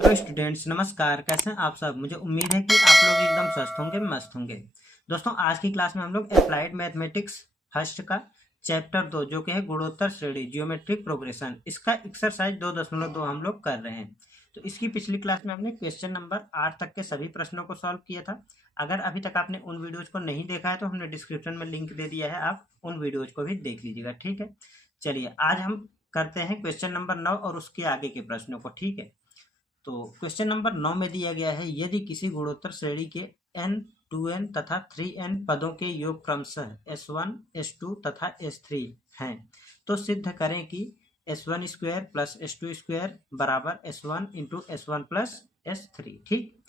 Hello students, नमस्कार। कैसे हैं आप सब? मुझे उम्मीद है कि आप लोग एकदम स्वस्थ होंगे, मस्त होंगे। दोस्तों, आज की क्लास में हम लोग अप्लाइड मैथमेटिक्स फर्स्ट का चैप्टर 2 जो कि है गुणोत्तर श्रेणी जियोमेट्रिक प्रोग्रेशन, इसका एक्सरसाइज 2.2 हम लोग कर रहे हैं। तो इसकी पिछली क्लास में हमने क्वेश्चन नंबर 8 तक के सभी प्रश्नों को सॉल्व किया था। अगर अभी तक आपने उन वीडियोज को नहीं देखा है तो हमने डिस्क्रिप्शन में लिंक दे दिया है, आप उन वीडियोज को भी देख लीजिएगा। ठीक है, चलिए आज हम करते हैं क्वेश्चन नंबर 9 और उसके आगे के प्रश्नों को। ठीक है, तो क्वेश्चन नंबर 9 में दिया गया है, यदि किसी गुणोत्तर श्रेणी के n 2n तथा 3n पदों के योग क्रमशः s1 s2 तथा s3 हैं, तो सिद्ध करें कि s1 square plus s2 square बराबर s1 into s1 plus s3। ठीक,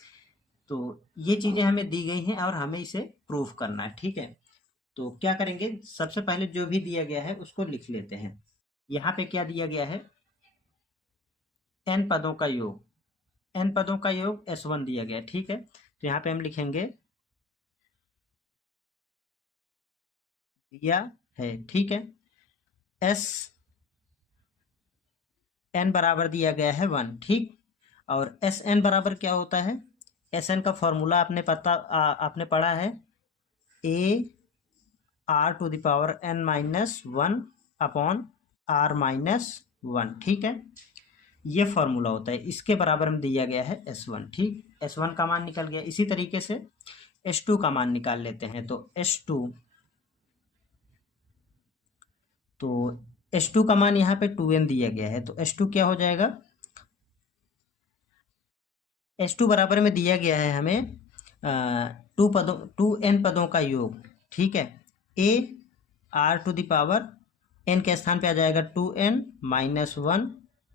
तो ये चीजें हमें दी गई हैं और हमें इसे प्रूफ करना है। ठीक है, तो क्या करेंगे, सबसे पहले जो भी दिया गया है उसको लिख लेते हैं। यहाँ पे क्या दिया गया है, n पदों का योग, n पदों का योग s1 दिया गया है। ठीक है, तो यहाँ पे हम लिखेंगे दिया है। ठीक है, s n बराबर दिया गया है 1। ठीक, और एस एन बराबर क्या होता है, एस एन का फॉर्मूला आपने पढ़ा है, A R to the power n minus 1 upon are minus 1। ठीक है, ये फॉर्मूला होता है, इसके बराबर में दिया गया है S1। ठीक, S1 का मान निकल गया। इसी तरीके से S2 का मान निकाल लेते हैं। तो S2 का मान यहाँ पे 2n दिया गया है, तो S2 क्या हो जाएगा, S2 बराबर में दिया गया है हमें 2n पदों का योग। ठीक है, a r to the power n के स्थान पे आ जाएगा 2n माइनस 1,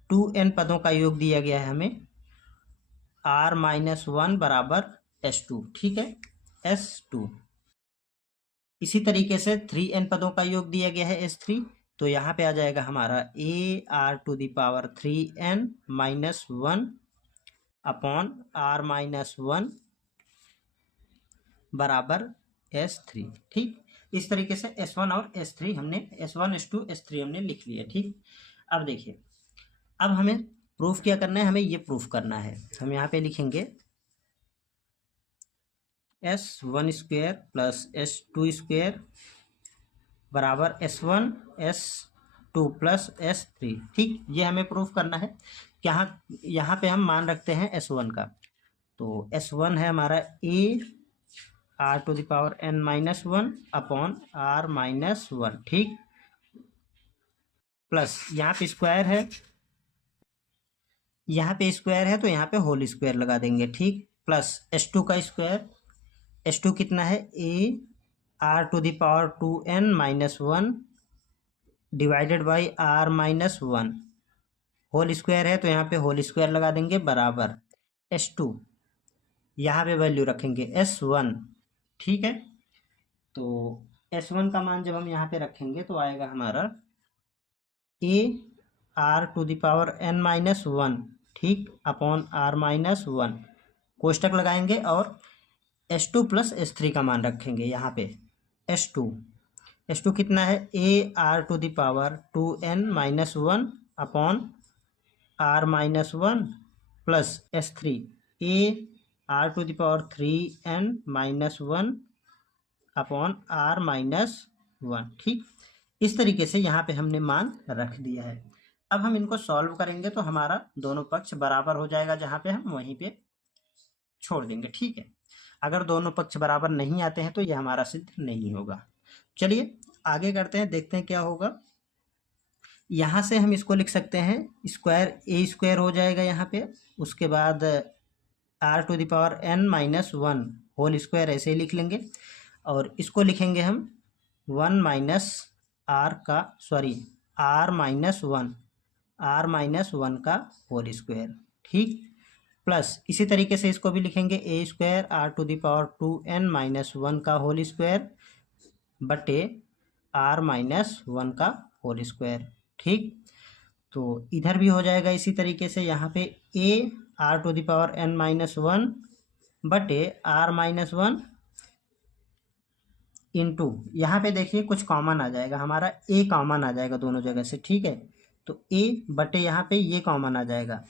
2n पदों का योग दिया गया है हमें r माइनस 1 बराबर S2। ठीक है, S2। इसी तरीके से 3n पदों का योग दिया गया है S3, तो यहाँ पे आ जाएगा हमारा a r to the power 3n minus 1 upon r minus 1 बराबर S3। ठीक, इस तरीके से S1 और S3 हमने S1 S2 S3 हमने लिख लिया। ठीक, अब देखिए, अब हमें प्रूफ क्या करना है, हमें ये प्रूफ करना है। हम यहाँ पे लिखेंगे S1 square plus S2 square बराबर S1 S2 प्लस S3। ठीक, ये हमें प्रूफ करना है। यहाँ पे हम मान रखते हैं S1 का, तो S1 है हमारा a r to the power n minus 1 upon r minus 1। ठीक, प्लस यहाँ पे स्क्वायर है, तो यहाँ पे होल स्क्वायर लगा देंगे। ठीक, प्लस S2 का स्क्वायर, S2 कितना है, a r to the power 2n minus 1 divided by r minus 1, whole square है तो यहाँ पे होल स्क्वायर लगा देंगे बराबर S2, यहाँ पे वैल्यू रखेंगे S1। ठीक है, तो S1 का मान जब हम यहाँ पे रखेंगे तो आएगा हमारा a r to the power n minus 1, ठीक, अपॉन r माइनस 1, कोष्टक लगाएंगे और S2 प्लस S3 का मान रखेंगे यहाँ पे S2 कितना है, a r to the power 2n minus 1 upon r minus 1 plus S3 a r to the power 3n minus 1 upon r minus 1। ठीक, इस तरीके से यहाँ पे हमने मान रख दिया है। अब हम इनको सॉल्व करेंगे तो हमारा दोनों पक्ष बराबर हो जाएगा, जहाँ पे हम वहीं पे छोड़ देंगे। ठीक है, अगर दोनों पक्ष बराबर नहीं आते हैं तो ये हमारा सिद्ध नहीं होगा। चलिए आगे करते हैं, देखते हैं क्या होगा। यहाँ से हम इसको लिख सकते हैं, स्क्वायर ए स्क्वायर हो जाएगा यहाँ पे, उसके बाद r to the power n minus 1 whole square ऐसे ही लिख लेंगे, और इसको लिखेंगे हम 1 माइनस r माइनस 1 का होल स्क्वायर। ठीक, प्लस इसी तरीके से इसको भी लिखेंगे a square r to the power 2n minus 1 का होल स्क्वायर बटे r माइनस 1 का होल स्क्वायर। ठीक, तो इधर भी हो जाएगा इसी तरीके से, यहाँ पे a r to the power n minus 1 बटे r माइनस 1 इंटू, यहाँ पे देखिए कुछ कॉमन आ जाएगा, हमारा a कॉमन आ जाएगा दोनों जगह से। ठीक है, तो a बटे यहाँ पे ये कॉमन आ जाएगा,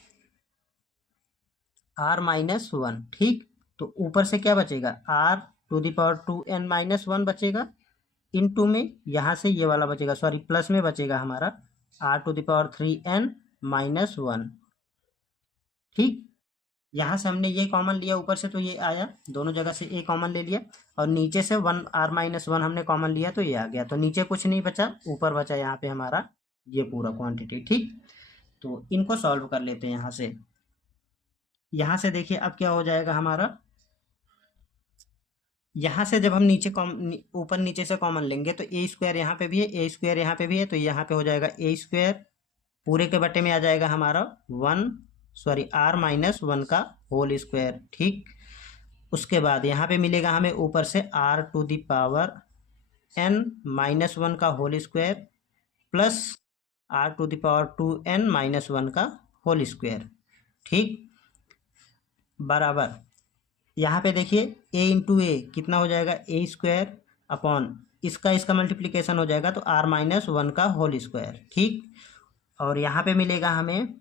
आर माइनस वन। ठीक, तो ऊपर से क्या बचेगा, r to the power 2n minus one बचेगा, इन टू में यहाँ से ये वाला बचेगा, सॉरी प्लस में बचेगा हमारा r to the power 3n minus one. ठीक, यहाँ से हमने ये कॉमन लिया ऊपर से, तो ये आया, दोनों जगह से ए कॉमन ले लिया, और नीचे से वन आर माइनस वन हमने कॉमन लिया तो ये आ गया, तो नीचे कुछ नहीं बचा, ऊपर बचा यहाँ पे हमारा ये पूरा क्वांटिटी। ठीक, तो इनको सॉल्व कर लेते हैं यहाँ से। यहाँ से देखिए अब क्या हो जाएगा हमारा, यहाँ से जब हम ऊपर नीचे से कॉमन लेंगे तो ए स्क्वायर यहाँ पे भी है, ए स्क्वायर यहाँ पे भी है, तो यहाँ पे हो जाएगा ए स्क्वायर पूरे के बटे में आ जाएगा हमारा one, sorry r minus one का होल स्क्वायर। ठीक, उसके बाद यहाँ पे मिलेगा हमें ऊपर से r to the power n minus one का whole square plus r to the power 2n minus one का होल स्क्वायर। ठीक, बराबर यहाँ पे देखिए a इंटू ए कितना हो जाएगा, ए स्क्वायर अपॉन इसका मल्टीप्लिकेशन हो जाएगा तो आर माइनस वन का होल स्क्वायर। ठीक, और यहाँ पे मिलेगा हमें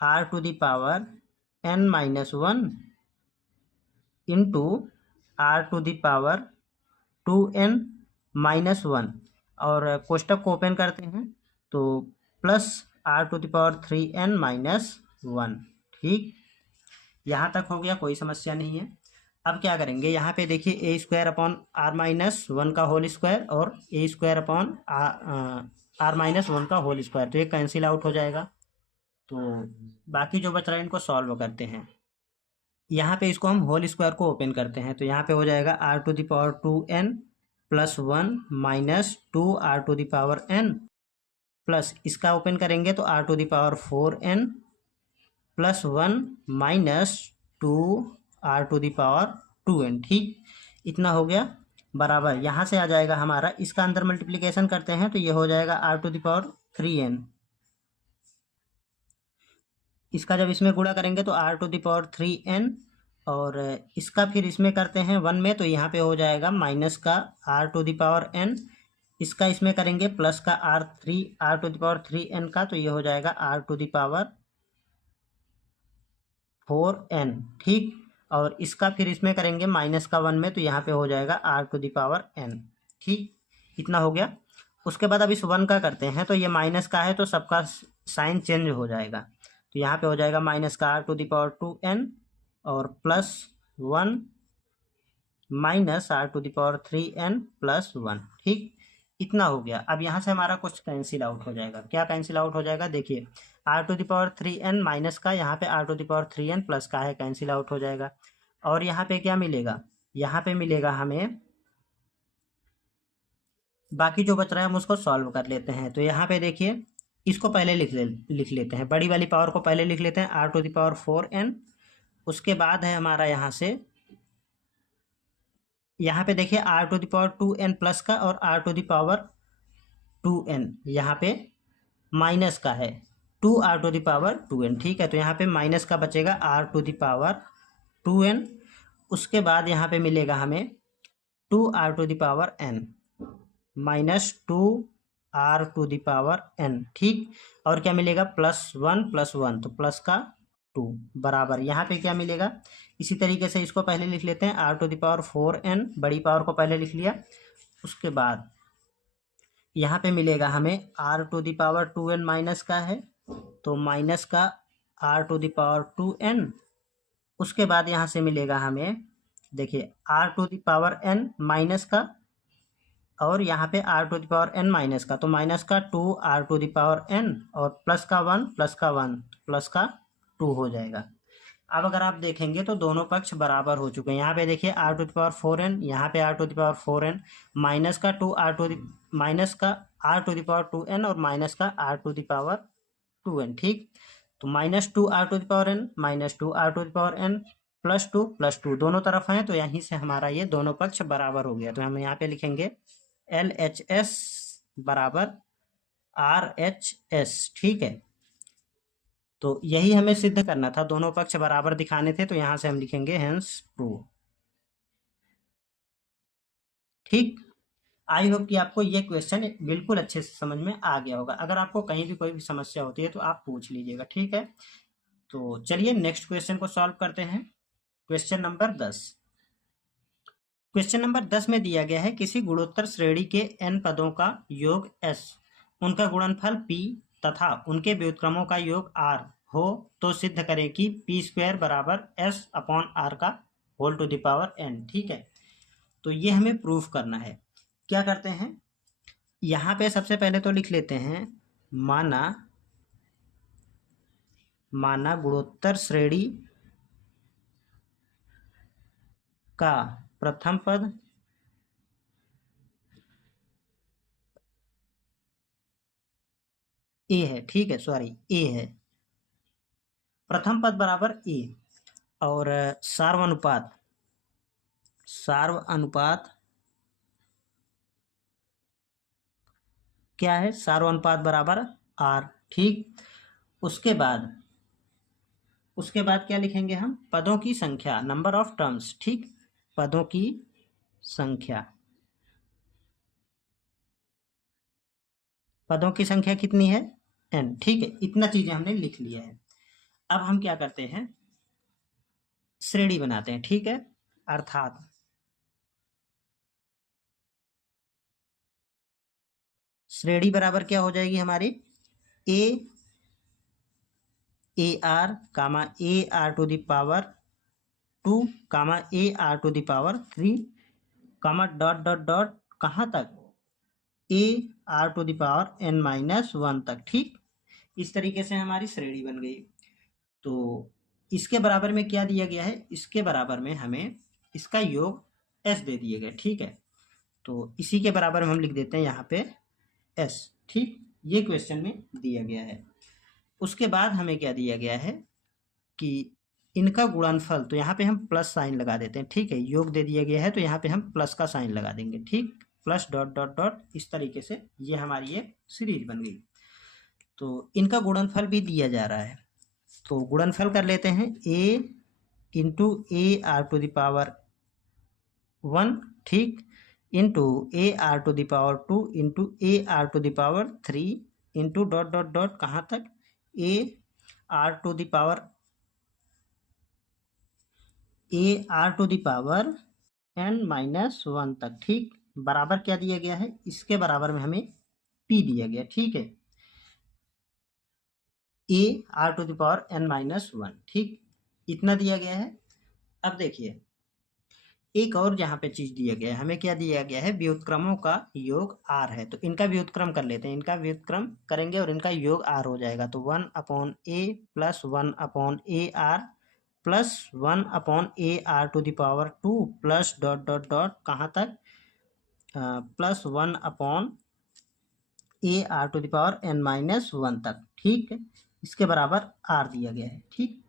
r to the power n minus one into r to the power 2n minus one, और कोष्टक को ओपन करते हैं तो plus r to the power 3n minus one. ठीक, यहाँ तक हो गया, कोई समस्या नहीं है। अब क्या करेंगे, यहाँ पे देखिए a square upon are minus one का होल स्क्वायर और a square upon are minus one का होल स्क्वायर, तो ये कैंसिल आउट हो जाएगा। तो बाकी जो बच रहा है इनको सॉल्व करते हैं। यहाँ पे इसको हम होल स्क्वायर को ओपन करते हैं, तो यहाँ पे हो जाएगा r to the power 2n plus one minus two r to the power n plus इसका ओपन करेंगे तो r to the power 4n plus one minus two r to the power 2n। ठीक, इतना हो गया, बराबर यहाँ से आ जाएगा हमारा, इसका अंदर मल्टीप्लिकेशन करते हैं तो ये हो जाएगा r to the power 3n, इसका जब इसमें गुणा करेंगे तो r to the power 3n, और इसका फिर इसमें करते हैं वन में तो यहाँ पे हो जाएगा माइनस का r to the power n, इसका इसमें करेंगे प्लस का r to the power 3n का, तो ये हो जाएगा r to the power 4n। ठीक, और इसका फिर इसमें करेंगे माइनस का वन में तो यहाँ पे हो जाएगा r to the power n। ठीक, इतना हो गया। उसके बाद अब इस वन का करते हैं, तो ये माइनस का है तो सबका साइन चेंज हो जाएगा, तो यहाँ पे हो जाएगा माइनस का r to the power 2n और plus one minus r to the power 3n plus one. ठीक, इतना हो गया। अब यहाँ से हमारा कुछ कैंसिल आउट हो जाएगा, क्या कैंसिल आउट हो जाएगा, देखिए r to the power 3n minus का यहाँ पे r to the power 3n plus का है, कैंसिल आउट हो जाएगा। और यहाँ पे क्या मिलेगा, यहाँ पे मिलेगा हमें, बाकी जो बच रहा है हम उसको सॉल्व कर लेते हैं। तो यहाँ पे देखिए इसको पहले लिख लेते हैं, बड़ी वाली पावर को पहले लिख लेते हैं are to the power 4n, उसके बाद है हमारा यहाँ से, यहाँ पे देखिए r to the power 2n plus का और are to the power 2n यहाँ पे माइनस का है, 2 r to the power 2n। ठीक है, तो यहाँ पे माइनस का बचेगा r to the power 2n, उसके बाद यहाँ पे मिलेगा हमें 2 r to the power n minus 2 r to the power n। ठीक, और क्या मिलेगा प्लस वन, तो प्लस का 2 बराबर यहाँ पे क्या मिलेगा, इसी तरीके से इसको पहले लिख लेते हैं are to the power 4n, बड़ी पावर को पहले लिख लिया, उसके बाद यहाँ पे मिलेगा हमें r to the power 2n minus का है तो माइनस का r to the power 2n, उसके बाद यहाँ से मिलेगा हमें, देखिए r to the power n minus का और यहाँ पे r to the power n minus का, तो माइनस का 2 r to the power n और प्लस का 1 प्लस का 2 हो जाएगा। अब अगर आप देखेंगे तो दोनों पक्ष बराबर हो चुके हैं, यहाँ पे देखिए r to the power 4n, यहाँ पे r to the power 4n, minus का 2 माइनस का r to the power 2n और माइनस का r to the power 2n। ठीक, तो minus 2 r to the power n minus 2 r to the power n plus two दोनों तरफ हैं, तो यहीं से हमारा ये दोनों पक्ष बराबर हो गया। तो हम यहाँ पे लिखेंगे LHS बराबर RHS। ठीक है, तो यही हमें सिद्ध करना था, दोनों पक्ष बराबर दिखाने थे, तो यहाँ से हम लिखेंगे हेंस प्रूव। ठीक, आई होप कि आपको ये क्वेश्चन बिल्कुल अच्छे से समझ में आ गया होगा। अगर आपको कहीं भी कोई भी समस्या होती है तो आप पूछ लीजिएगा। ठीक है, तो चलिए नेक्स्ट क्वेश्चन को सॉल्व करते हैं। Question number 10। क्वेश्चन नंबर 10 में दिया गया है किसी गुणोत्तर श्रेणी के n पदों का योग s, उनका गुणनफल p तथा उनके व्युत्क्रमों का योग r हो तो सिद्ध करें कि p स्क्वायर बराबर s अपॉन r का whole to the power n। ठीक है, तो ये हमें प्रूफ करना है। क्या करते हैं, यहाँ पे सबसे पहले तो लिख लेते हैं माना गुणोत्तर श्रेणी का प्रथम पद ए है। ठीक है, सॉरी ए है, प्रथम पद बराबर ए, और सार्वनुपात क्या है, सार्वनुपात बराबर आर। ठीक, उसके बाद क्या लिखेंगे हम, पदों की संख्या, नंबर ऑफ टर्म्स। ठीक, पदों की संख्या कितनी है, n। ठीक है, इतना चीजें हमने लिख लिया है। अब हम क्या करते हैं, श्रेणी बनाते हैं। ठीक है, अर्थात श्रेणी बराबर क्या हो जाएगी हमारी, a r comma A R to the power 2 comma A R to the power 3 comma dot dot dot कहाँ तक, a are to the power n minus 1 तक। ठीक, इस तरीके से हमारी श्रेणी बन गई। तो इसके बराबर में क्या दिया गया है, इसके बराबर में हमें इसका योग s दे दिए गए। ठीक है, तो इसी के बराबर में हम लिख देते हैं यहाँ पे s। ठीक, ये क्वेश्चन में दिया गया है। उसके बाद हमें क्या दिया गया है कि इनका गुणनफल, तो यहाँ पे हम प्लस साइन लगा देते हैं। ठीक है, योग दे दिया गया है तो यहाँ पे हम प्लस का साइन लगा देंगे। ठीक, प्लस डॉट डॉट डॉट, इस तरीके से ये हमारी ये सीरीज बन गई। तो इनका गुणनफल भी दिया जा रहा है, तो गुणनफल कर लेते हैं, a into a are to the power 1, ठीक, into a are to the power 2 into a are to the power 3 into dot dot dot कहाँ तक, a are to the power n minus 1 तक। ठीक, बराबर क्या दिया गया है, इसके बराबर में हमें p दिया गया। ठीक है, A R to the power n minus 1। ठीक, इतना दिया गया है। अब देखिए एक और जहाँ पे चीज दिया गया है, हमें क्या दिया गया है, व्युत्क्रमों का योग r है, तो इनका व्युत्क्रम कर लेते हैं। इनका व्युत्क्रम करेंगे और इनका योग r हो जाएगा, तो 1 upon a plus 1 upon a r plus 1 upon a are to the power 2 plus dot dot dot कहाँ तक, plus 1 upon a are to the power n minus 1 तक। ठीक है, इसके बराबर r दिया गया है। ठीक,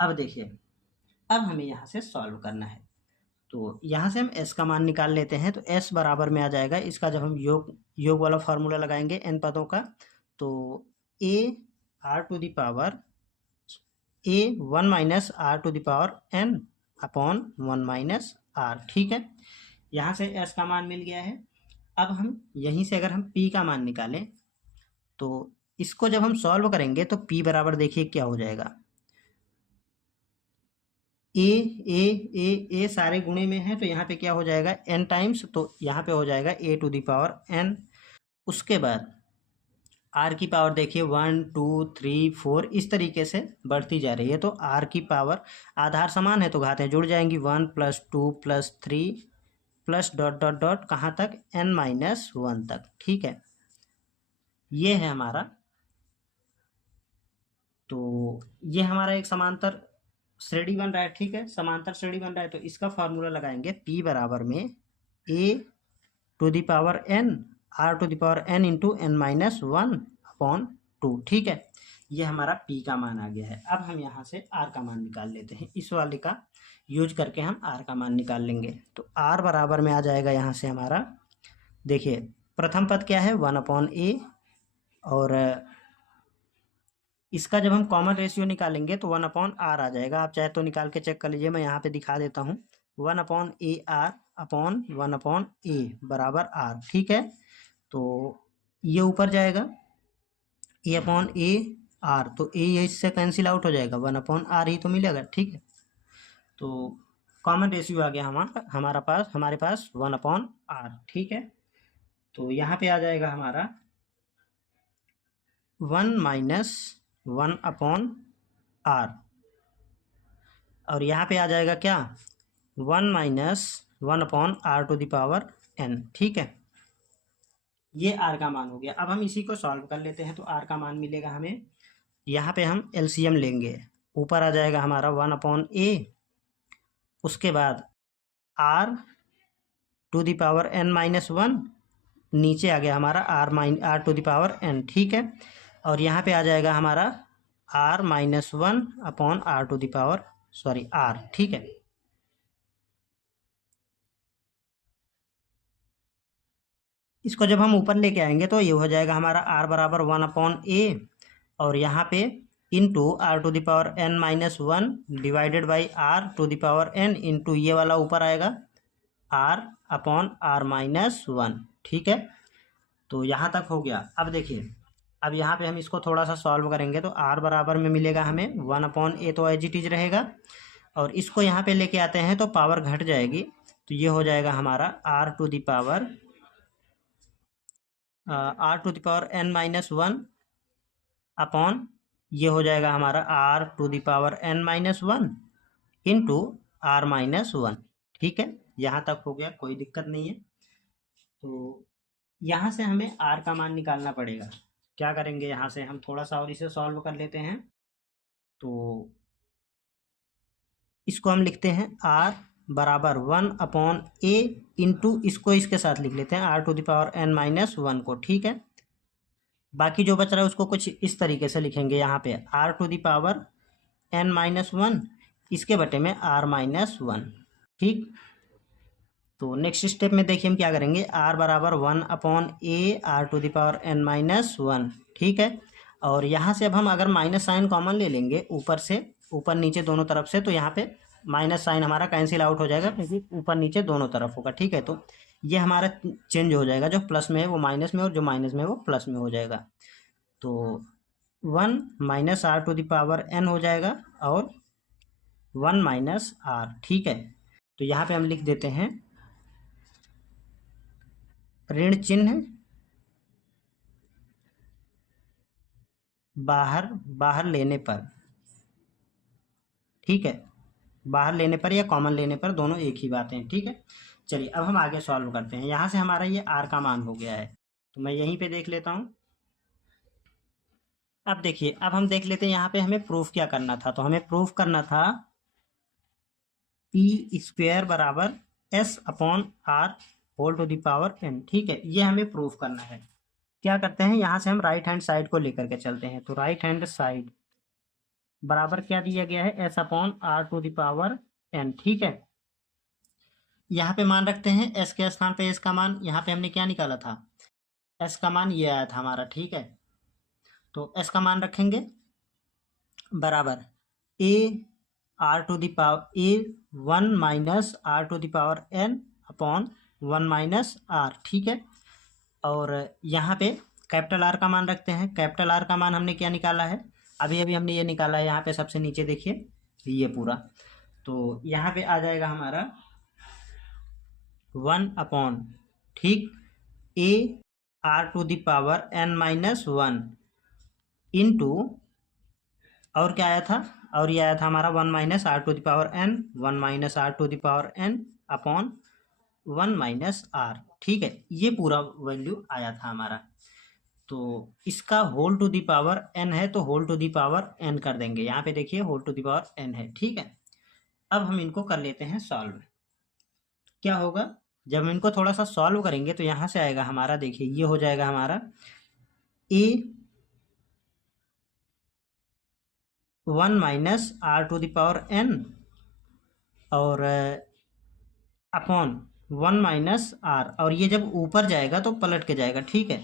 अब देखिए, अब हमें यहाँ से सॉल्व करना है, तो यहाँ से हम s का मान निकाल लेते हैं। तो s बराबर में आ जाएगा, इसका जब हम योग वाला फार्मूला लगाएंगे n पदों का, तो a r to the power a 1 minus r to the power n upon 1 minus r। ठीक है, यहाँ से s का मान मिल गया है। अब हम यहीं से अगर हम p का मान निकालें, तो इसको जब हम सॉल्व करेंगे तो p बराबर देखिए क्या हो जाएगा, ए सारे गुणे में है, तो यहाँ पे क्या हो जाएगा n टाइम्स, तो यहाँ पे हो जाएगा a to the power n। उसके बाद r की पावर देखिए 1 2 3 4 इस तरीके से बढ़ती जा रही है, तो r की पावर, आधार समान है तो घातें जुड़ जाएंगी, 1 plus 2 plus 3 plus dot dot dot कहाँ तक, n माइनस 1 तक। ठीक है, ये है हमारा, तो ये हमारा एक समांतर श्रेणी बन रहा है। ठीक है, समांतर श्रेणी बन रहा है, तो इसका फार्मूला लगाएंगे, p बराबर में a to the power n r to the power n into n minus 1 upon 2। ठीक है, ये हमारा p का मान आ गया है। अब हम यहाँ से r का मान निकाल लेते हैं, इस वाले का यूज करके हम r का मान निकाल लेंगे। तो r बराबर में आ जाएगा यहाँ से हमारा, देखिए प्रथम पद क्या है, 1 अपॉन a, और इसका जब हम कॉमन रेशियो निकालेंगे तो 1 अपॉन आर आ जाएगा। आप चाहे तो निकाल के चेक कर लीजिए, मैं यहाँ पे दिखा देता हूँ, 1 upon a r upon 1 upon a बराबर आर। ठीक है, तो ये ऊपर जाएगा, ए अपॉन ए आर, तो ये इससे कैंसिल आउट हो जाएगा, 1/r ही तो मिलेगा, ठीक है। तो कॉमन रेशियो आ गया हमारे पास 1/r, ठीक है। तो यहाँ पे आ जाएगा हमारा 1 - 1/r, और यहाँ पे आ जाएगा क्या, 1 - 1/r⁴n, ठीक है। ये r का मान हो गया। अब हम इसी को सॉल्व कर लेते हैं, तो r का मान मिलेगा हमें, यहाँ पे हम एलसीएम लेंगे, ऊपर आ जाएगा हमारा 1/a, उसके बाद r⁴n-1, नीचे आ गया हमारा r⁴n, ठीक है। और यहाँ पे आ जाएगा हमारा r, ठीक है। इसको जब हम ऊपर लेके आएंगे तो ये हो जाएगा हमारा r बराबर 1/a, और यहाँ पे into r⁴n-1 divided by r⁴n into ये वाला ऊपर आएगा r/r-1, ठीक है। तो यहाँ तक हो गया। अब देखिए, अब यहाँ पे हम इसको थोड़ा सा सॉल्व करेंगे, तो r बराबर में मिलेगा हमें 1/a, तो एज इट इज रहेगा, और इसको यहाँ पे लेके आते हैं तो पावर घट जाएगी, तो ये हो जाएगा हमारा r⁴n-1 अपॉन, ये हो जाएगा हमारा r⁴n-1 इंटू r-1, ठीक है। यहाँ तक हो गया, कोई दिक्कत नहीं है। तो यहाँ से हमें r का मान निकालना पड़ेगा। क्या करेंगे, यहाँ से हम थोड़ा सा और इसे सॉल्व कर लेते हैं। तो इसको हम लिखते हैं r बराबर 1/a इंटू, इसको इसके साथ लिख लेते हैं r⁴n-1 को, ठीक है। बाकी जो बच रहा है उसको कुछ इस तरीके से लिखेंगे, यहाँ पे r⁴n-1 इसके बटे में r-1, ठीक। तो नेक्स्ट स्टेप में देखिए हम क्या करेंगे, r बराबर 1/a r⁴n-1, ठीक है। और यहाँ से अब हम अगर माइनस साइन कॉमन ले लेंगे ऊपर से, ऊपर नीचे दोनों तरफ से, तो यहाँ पे माइनस साइन हमारा कैंसिल आउट हो जाएगा, क्योंकि ऊपर नीचे दोनों तरफ होगा, ठीक है। तो ये हमारा चेंज हो जाएगा, जो प्लस में है वो माइनस में, और जो माइनस में है वो प्लस में हो जाएगा। तो 1 - r⁴n हो जाएगा, और 1 - r, ठीक है। तो यहाँ पे हम लिख देते हैं ऋण चिन्ह बाहर लेने पर, ठीक है। बाहर लेने पर या कॉमन लेने पर दोनों एक ही बात है, ठीक है। चलिए अब हम आगे सॉल्व करते हैं। यहाँ से हमारा ये r का मान हो गया है, तो मैं यहीं पे देख लेता हूँ। अब देखिए, अब हम देख लेते हैं यहाँ पे हमें प्रूफ क्या करना था। तो हमें प्रूफ करना था p² बराबर s/r⁴n, ठीक है। ये हमें प्रूफ करना है। क्या करते हैं, यहाँ से हम राइट हैंड साइड को लेकर के चलते हैं। तो राइट हैंड साइड बराबर क्या दिया गया है, s/r⁴n, ठीक है। यहाँ पे मान रखते हैं, s के स्थान पे s का मान, यहाँ पे हमने क्या निकाला था, s का मान ये आया था हमारा, ठीक है। तो s का मान रखेंगे बराबर a1 - r⁴n/1 - r, ठीक है। और यहाँ पे कैपिटल R का मान रखते हैं। कैपिटल R का मान हमने क्या निकाला है, अभी अभी हमने ये निकाला है, यहाँ पे सबसे नीचे देखिए ये पूरा। तो यहाँ पे आ जाएगा हमारा 1/, ठीक, ar⁴n-1 इंटू, और क्या आया था, और ये आया था हमारा 1 - r⁴n, 1 - r⁴n अपॉन 1 - r, ठीक है। ये पूरा वैल्यू आया था हमारा। तो इसका whole to the power n है, तो whole to the power n कर देंगे। यहाँ पे देखिए whole to the power n है, ठीक है। अब हम इनको कर लेते हैं सॉल्व। क्या होगा, जब हम इनको थोड़ा सा सॉल्व करेंगे तो यहाँ से आएगा हमारा, देखिए ये हो जाएगा हमारा a1 - r⁴n और अपॉन 1 - r, और ये जब ऊपर जाएगा तो पलट के जाएगा, ठीक है।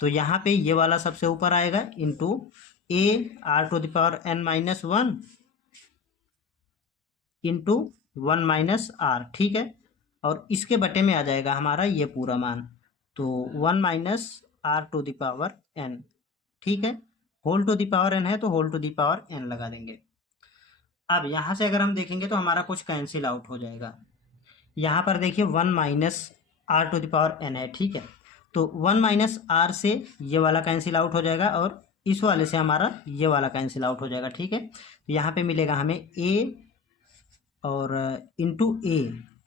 तो यहाँ पे ये वाला सबसे ऊपर आएगा इंटू ar⁴n-1 इंटू 1 - r, ठीक है। और इसके बटे में आ जाएगा हमारा ये पूरा मान, तो 1 - r⁴n, ठीक है। Whole to the power n है तो whole to the power n लगा देंगे। अब यहाँ से अगर हम देखेंगे तो हमारा कुछ कैंसिल आउट हो जाएगा। यहाँ पर देखिए 1 minus r to the power n है, ठीक है। तो 1 माइनस आर से ये वाला कैंसिल आउट हो जाएगा और इस वाले से हमारा ये वाला कैंसिल आउट हो जाएगा, ठीक है। तो यहाँ पे मिलेगा हमें a और into a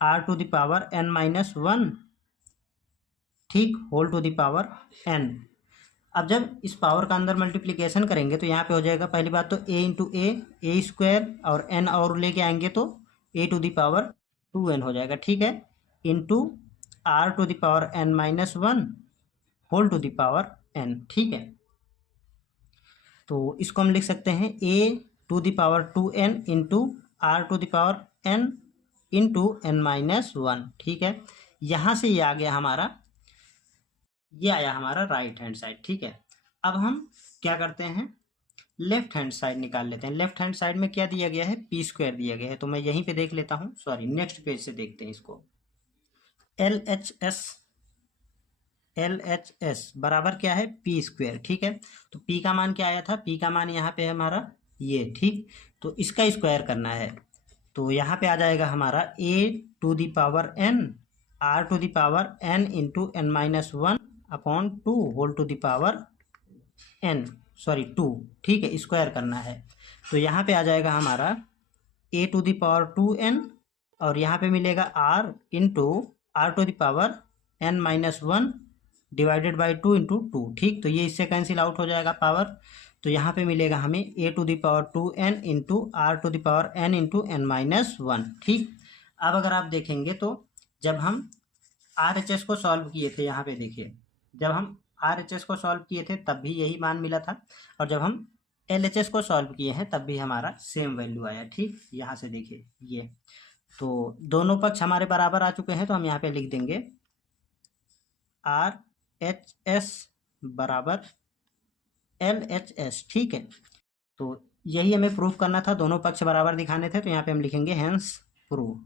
are to the power n minus 1, ठीक, whole to the power n। अब जब इस पावर का अंदर मल्टीप्लिकेशन करेंगे तो यहाँ पे हो जाएगा पहली बात तो a इंटू ए स्क्वायर और n और लेके आएंगे तो a to the power 2n हो जाएगा, ठीक है, into r to the power n minus 1 whole to the power n, ठीक है। तो इसको हम लिख सकते हैं a to the power 2n into r to the power n into n minus 1, ठीक है। यहाँ से ये आ गया हमारा, ये आया हमारा राइट हैंड साइड, ठीक है। अब हम क्या करते हैं, लेफ्ट हैंड साइड निकाल लेते हैं। लेफ्ट हैंड साइड में क्या दिया गया है, पी स्क्वायर दिया गया है, तो मैं यहीं पे देख लेता हूँ, सॉरी नेक्स्ट पेज से देखते हैं इसको। एल एच एस बराबर क्या है, पी स्क्वायर, ठीक है। तो पी का मान क्या आया था, पी का मान यहाँ पे है हमारा ये, ठीक। तो इसका स्क्वायर करना है तो यहाँ पे आ जाएगा हमारा a to the power n r to the power n into n minus 1 upon 2 whole to the power n, sorry 2, ठीक है, स्क्वायर करना है। तो यहाँ पे आ जाएगा हमारा a to the power 2n और यहाँ पे मिलेगा r into r to the power n minus 1 divided by 2 into 2, ठीक। तो ये इससे कैंसिल आउट हो जाएगा पावर, तो यहाँ पे मिलेगा हमें a to the power 2n into r to the power n into n minus 1, ठीक। अब अगर आप देखेंगे तो जब हम RHS को सॉल्व किए थे, यहाँ पे देखिए, जब हम RHS को सॉल्व किए थे तब भी यही मान मिला था और जब हम LHS को सॉल्व किए हैं तब भी हमारा सेम वैल्यू आया, ठीक। यहाँ से देखिए ये, तो दोनों पक्ष हमारे बराबर आ चुके हैं, तो हम यहाँ पे लिख देंगे RHS बराबर LHS, ठीक है। तो यही हमें प्रूव करना था, दोनों पक्ष बराबर दिखाने थे, तो यहाँ पे हम लिखेंगे हेंस प्रूव,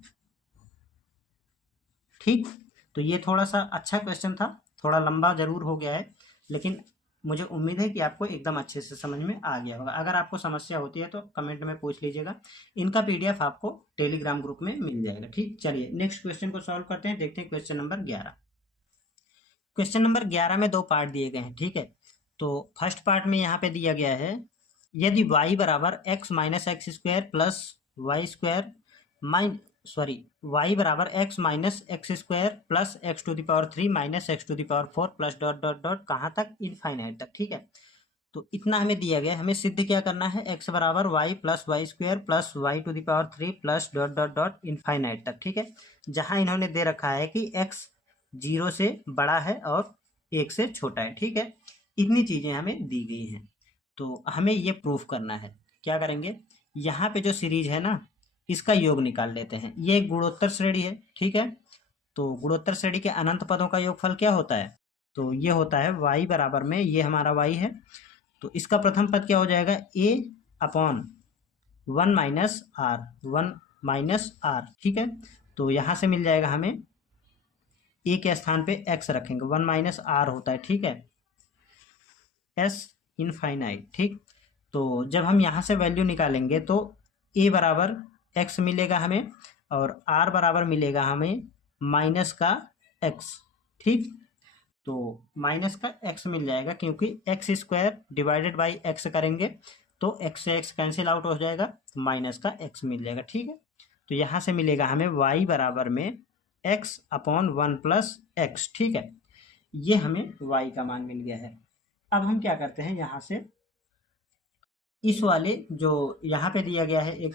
ठीक। तो ये थोड़ा सा अच्छा क्वेश्चन था, थोड़ा लंबा जरूर हो गया है, लेकिन मुझे उम्मीद है कि आपको एकदम अच्छे से समझ में आ गया होगा। अगर आपको समस्या होती है तो कमेंट में पूछ लीजिएगा, इनका PDF आपको टेलीग्राम ग्रुप में मिल जाएगा, ठीक। चलिए नेक्स्ट क्वेश्चन को सॉल्व करते हैं, देखते हैं क्वेश्चन नंबर 11। क्वेश्चन नंबर 11 में 2 पार्ट दिए गए हैं, ठीक है। तो फर्स्ट पार्ट में यहाँ पे दिया गया है यदि y बराबर x minus x square plus y square y बराबर x minus x square plus x to the power 3 minus x to the power 4 plus dot dot dot कहाँ तक, इनफाइनाइट तक, ठीक है। तो इतना हमें दिया गया, हमें सिद्ध क्या करना है, x बराबर y plus y square plus y to the power 3 plus dot dot dot infinite तक, ठीक है। जहाँ इन्होंने दे रखा है कि x 0 से बड़ा है और 1 से छोटा है, ठीक है। इतनी चीज़ें हमें दी गई हैं, तो हमें ये प्रूफ करना है। क्या करेंगे, यहाँ पे जो सीरीज है ना, इसका योग निकाल लेते हैं। ये एक गुणोत्तर श्रेणी है, ठीक है। तो गुणोत्तर श्रेणी के अनंत पदों का योगफल क्या होता है, तो ये होता है y बराबर में, ये हमारा y है, तो इसका प्रथम पद क्या हो जाएगा, a upon 1 minus r, 1 minus are, ठीक है। तो यहाँ से मिल जाएगा हमें a के स्थान पे x रखेंगे, 1 माइनस आर होता है, ठीक है, s इनफाइनाइट, ठीक। तो जब हम यहाँ से वैल्यू निकालेंगे तो a बराबर x मिलेगा हमें और r बराबर मिलेगा हमें माइनस का x, ठीक। तो माइनस का x मिल जाएगा क्योंकि x square divided by x करेंगे तो x से x कैंसिल आउट हो जाएगा, माइनस का x मिल जाएगा, ठीक है। तो यहाँ से मिलेगा हमें y बराबर में x अपॉन 1 प्लस एक्स, ठीक है। ये हमें y का मान मिल गया है। अब हम क्या करते हैं, यहाँ से इस वाले जो यहाँ पे दिया गया है एक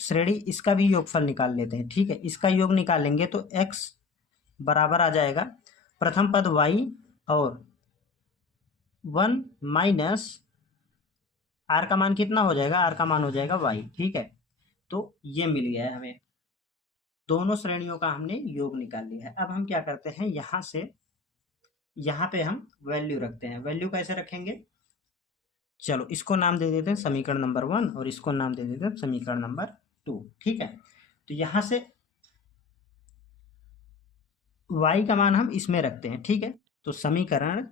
श्रेणी, इसका भी योगफल निकाल लेते हैं, ठीक है। इसका योग निकालेंगे तो x बराबर आ जाएगा प्रथम पद y और 1 माइनस r का मान कितना हो जाएगा, r का मान हो जाएगा y, ठीक है। तो ये मिल गया है हमें, दोनों श्रेणियों का हमने योग निकाल लिया है। अब हम क्या करते हैं, यहाँ से यहाँ पे हम वैल्यू रखते हैं। वैल्यू कैसे रखेंगे, चलो इसको नाम दे देते हैं समीकरण नंबर 1 और इसको नाम दे देते हैं समीकरण नंबर 2, ठीक है। तो यहाँ से y का मान हम इसमें रखते हैं, ठीक है। तो समीकरण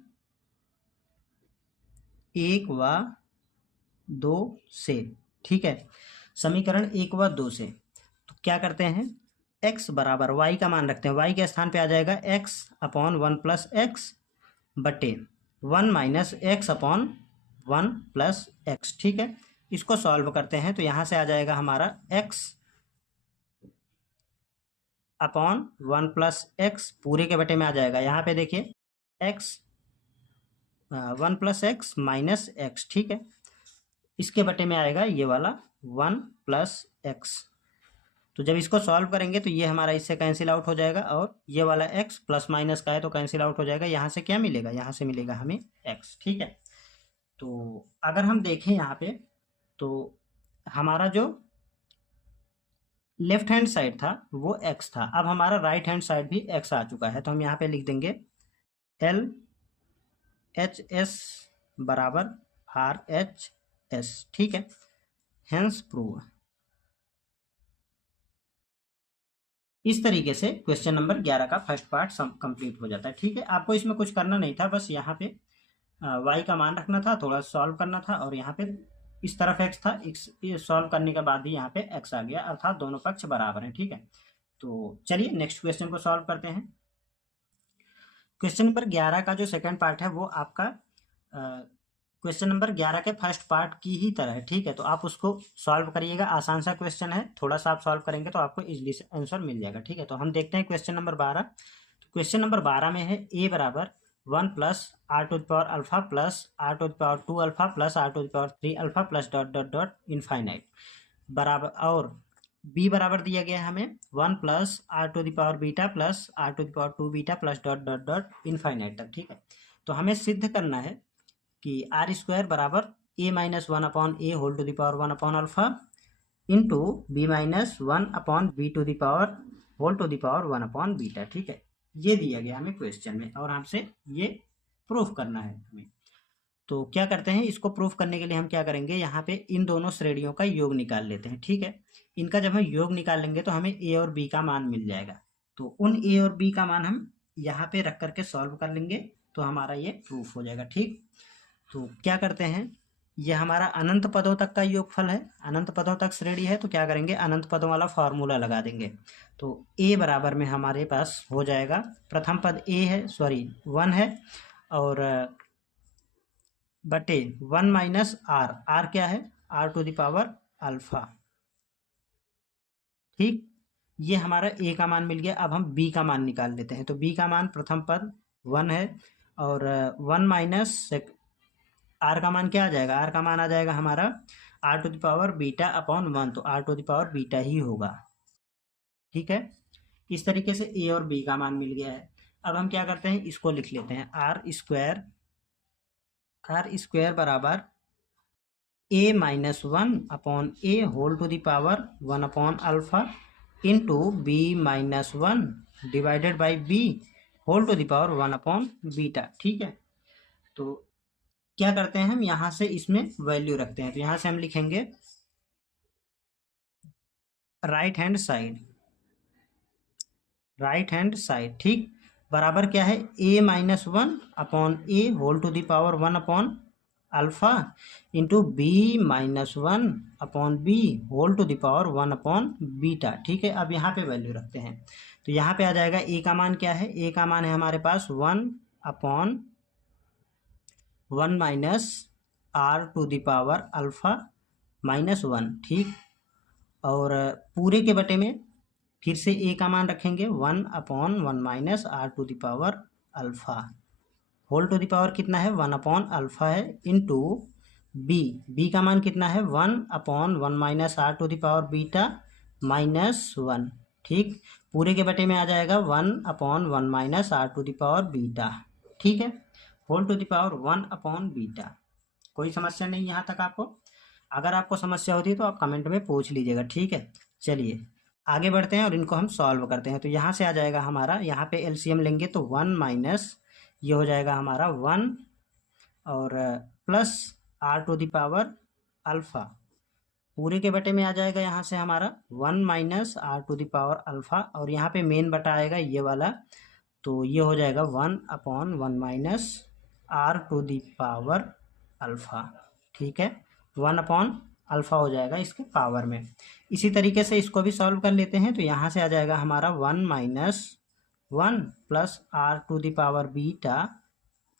1 व 2 से, ठीक है। समीकरण 1 व 2 से तो क्या करते हैं, x बराबर y का मान रखते हैं, y के स्थान पे आ जाएगा x अपॉन 1 प्लस एक्स बटे 1 minus x upon 1 plus x, ठीक है। इसको सॉल्व करते हैं तो यहाँ से आ जाएगा हमारा x अपॉन 1 प्लस एक्स पूरे के बटे में आ जाएगा, यहाँ पे देखिए x 1 plus x minus x, ठीक है। इसके बटे में आएगा ये वाला 1 प्लस एक्स। तो जब इसको सॉल्व करेंगे तो ये हमारा इससे कैंसिल आउट हो जाएगा और ये वाला x प्लस माइनस का है तो कैंसिल आउट हो जाएगा। यहाँ से क्या मिलेगा, यहाँ से मिलेगा हमें x, ठीक है। तो अगर हम देखें यहाँ पे तो हमारा जो लेफ्ट हैंड साइड था वो x था, अब हमारा राइट हैंड साइड भी x आ चुका है, तो हम यहाँ पे लिख देंगे LHS बराबर RHS, ठीक है। Hence prove. इस तरीके से क्वेश्चन नंबर 11 का फर्स्ट पार्ट कंप्लीट हो जाता है, ठीक है। आपको इसमें कुछ करना नहीं था, बस यहाँ पे y का मान रखना था, थोड़ा सॉल्व करना था और यहाँ पे इस तरफ x था, x सॉल्व करने के बाद ही यहाँ पे x आ गया, अर्थात दोनों पक्ष बराबर हैं, ठीक है। तो चलिए नेक्स्ट क्वेश्चन को सॉल्व करते हैं। क्वेश्चन नंबर 11 का जो सेकंड पार्ट है वो आपका क्वेश्चन नंबर 11 के फर्स्ट पार्ट की ही तरह है, ठीक है। तो आप उसको सॉल्व करिएगा, आसान सा क्वेश्चन है, थोड़ा सा आप सॉल्व करेंगे तो आपको इजीली आंसर मिल जाएगा, ठीक है। तो हम देखते हैं क्वेश्चन नंबर 12। तो क्वेश्चन नंबर 12 में है a बराबर 1 plus r to the power alpha plus r to the power 2 alpha plus r to the power 3 alpha plus dot dot dot infinite बराबर, और b बराबर दिया गया है हमें 1 plus r to the power beta plus r to the power 2 beta plus dot dot dot infinite तक, ठीक है। तो हमें सिद्ध करना है कि आर स्क्वायर बराबर a minus 1 upon a whole to the power 1 upon alpha into b minus 1 upon b to the power whole to the power 1 upon beta, ठीक है। ये दिया गया हमें क्वेश्चन में और हमसे ये प्रूफ करना है हमें। तो क्या करते हैं, इसको प्रूफ करने के लिए हम क्या करेंगे, यहाँ पे इन दोनों श्रेणियों का योग निकाल लेते हैं, ठीक है। इनका जब हम योग निकाल लेंगे तो हमें a और b का मान मिल जाएगा, तो उन a और b का मान हम यहाँ पे रख करके सॉल्व कर लेंगे तो हमारा ये प्रूफ हो जाएगा, ठीक। तो क्या करते हैं, ये हमारा अनंत पदों तक का योगफल है, अनंत पदों तक श्रेणी है, तो क्या करेंगे अनंत पदों वाला फार्मूला लगा देंगे। तो a बराबर में हमारे पास हो जाएगा, प्रथम पद a है, सॉरी 1 है, और बटे 1 माइनस आर, आर क्या है r to the power alpha, ठीक। ये हमारा a का मान मिल गया। अब हम b का मान निकाल लेते हैं, तो b का मान प्रथम पद 1 है और 1 माइनस आर का मान क्या आ जाएगा, आर का मान आ जाएगा हमारा r to the power beta upon 1, तो r to the power beta ही होगा, ठीक है। इस तरीके से ए और बी का मान मिल गया है। अब हम क्या करते हैं, इसको लिख लेते हैं, आर स्क्वायर बराबर a minus 1 upon a whole to the power 1 upon alpha into b minus 1 divided by b whole to the power 1 upon beta, ठीक है। तो क्या करते हैं हम, यहाँ से इसमें वैल्यू रखते हैं, तो यहाँ से हम लिखेंगे राइट हैंड साइड, ठीक, बराबर क्या है a minus 1 upon a whole to the power 1 upon alpha into b minus 1 upon b whole to the power 1 upon beta, ठीक है। अब यहाँ पे वैल्यू रखते हैं, तो यहाँ पे आ जाएगा a का मान क्या है, a का मान है हमारे पास 1 upon 1 minus r to the power alpha minus 1, ठीक। और पूरे के बटे में फिर से a का मान रखेंगे 1 upon 1 minus r to the power alpha whole to the power कितना है 1 अपॉन अल्फा है इंटू b का मान कितना है 1 upon 1 minus r to the power beta minus 1, ठीक। पूरे के बटे में आ जाएगा 1 upon 1 minus r to the power beta, ठीक है, whole to the power 1 upon beta. कोई समस्या नहीं यहाँ तक आपको, अगर आपको समस्या होती है तो आप कमेंट में पूछ लीजिएगा, ठीक है। चलिए आगे बढ़ते हैं और इनको हम सॉल्व करते हैं। तो यहाँ से आ जाएगा हमारा, यहाँ पे एलसीएम लेंगे तो 1 माइनस ये हो जाएगा हमारा 1 और plus r to the power alpha पूरे के बटे में आ जाएगा यहाँ से हमारा 1 minus r to the power alpha, और यहाँ पे मेन बटा आएगा ये वाला, तो ये हो जाएगा 1 upon 1 minus r to the power alpha, ठीक है, 1/अल्फा हो जाएगा इसके पावर में। इसी तरीके से इसको भी सॉल्व कर लेते हैं। तो यहाँ से आ जाएगा हमारा 1 - 1 plus r to the power beta,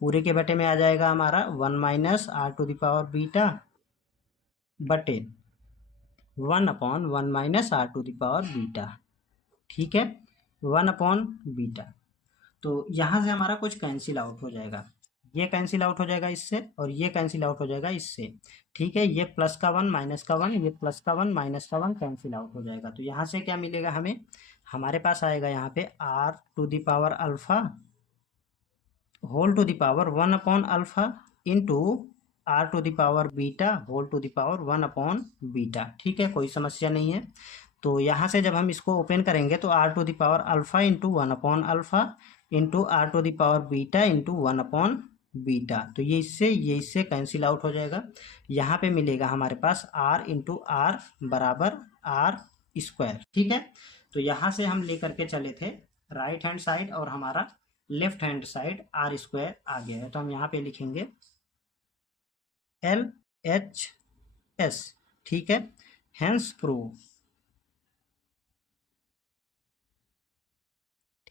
पूरे के बटे में आ जाएगा हमारा 1 - r to the power beta बटे 1/1 - r to the power beta. ठीक है, 1/बीटा। तो यहाँ से हमारा कुछ कैंसिल आउट हो जाएगा, ये कैंसिल आउट हो जाएगा इससे और ये कैंसिल आउट हो जाएगा इससे। ठीक है, ये प्लस का 1 माइनस का 1, ये प्लस का 1 माइनस का 1 कैंसिल आउट हो जाएगा। तो यहाँ से क्या मिलेगा हमें, हमारे पास आएगा यहाँ पे r to the power alpha whole to the power 1/अल्फा into r to the power beta whole to the power 1/बीटा। ठीक है, कोई समस्या नहीं है। तो यहाँ से जब हम इसको ओपन करेंगे तो r to the power alpha into 1/अल्फा into r to the power beta into 1/बीटा। तो ये इससे कैंसिल आउट हो जाएगा। यहाँ पे मिलेगा हमारे पास आर इंटू आर बराबर आर स्क्वायर। ठीक है, तो यहाँ से हम लेकर के चले थे राइट हैंड साइड और हमारा left hand side r square आ गया है। तो हम यहाँ पे लिखेंगे LHS। ठीक है, हेंस प्रूव।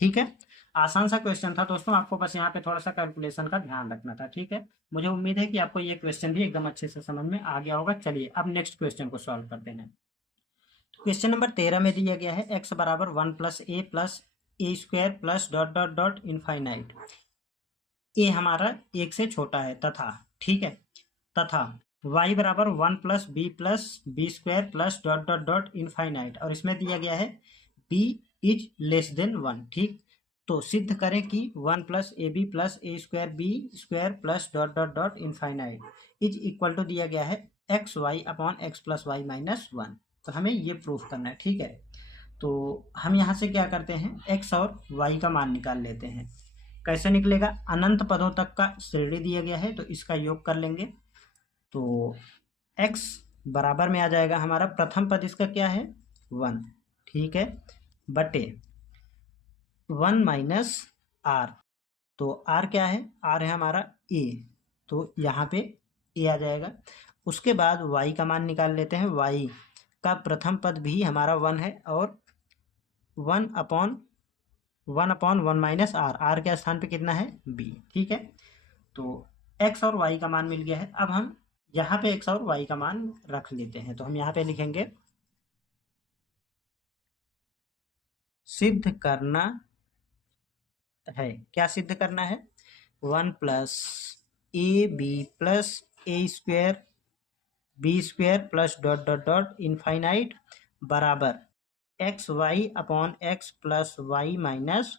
ठीक है, आसान सा क्वेश्चन था दोस्तों, आपको बस यहाँ पे थोड़ा सा कैलकुलेशन का ध्यान रखना था। ठीक है, मुझे उम्मीद है कि आपको ये क्वेश्चन भी एकदम अच्छे से समझ में आ गया होगा। चलिए अब नेक्स्ट क्वेश्चन को सॉल्व करते हैं। क्वेश्चन नंबर 13 में दिया गया है x बराबर 1 + a square plus dot dot dot infinite. A हमारा एक से छोटा है तथा, ठीक है, तथा y बराबर 1 + b square plus dot dot dot infinite, और इसमें दिया गया है b इज लेस देन 1। ठीक, तो सिद्ध करें कि 1 + ab + a square b square plus dot dot dot infinite is equal to दिया गया है xy/x + y - 1। तो हमें ये प्रूफ करना है। ठीक है, तो हम यहाँ से क्या करते हैं, x और y का मान निकाल लेते हैं। कैसे निकलेगा, अनंत पदों तक का श्रेणी दिया गया है तो इसका योग कर लेंगे। तो x बराबर में आ जाएगा हमारा प्रथम पद इसका क्या है 1, ठीक है, बटे 1 - r। तो r क्या है, r है हमारा a, तो यहाँ पे a आ जाएगा। उसके बाद y का मान निकाल लेते हैं। y का प्रथम पद भी हमारा 1 है और 1/1 - r के स्थान पे कितना है b। ठीक है, तो x और y का मान मिल गया है। अब हम यहाँ पे x और y का मान रख लेते हैं। तो हम यहाँ पे लिखेंगे सिद्ध करना है। क्या सिद्ध करना है, 1 + ab + a square b square plus dot dot dot infinite बराबर xy/x + y -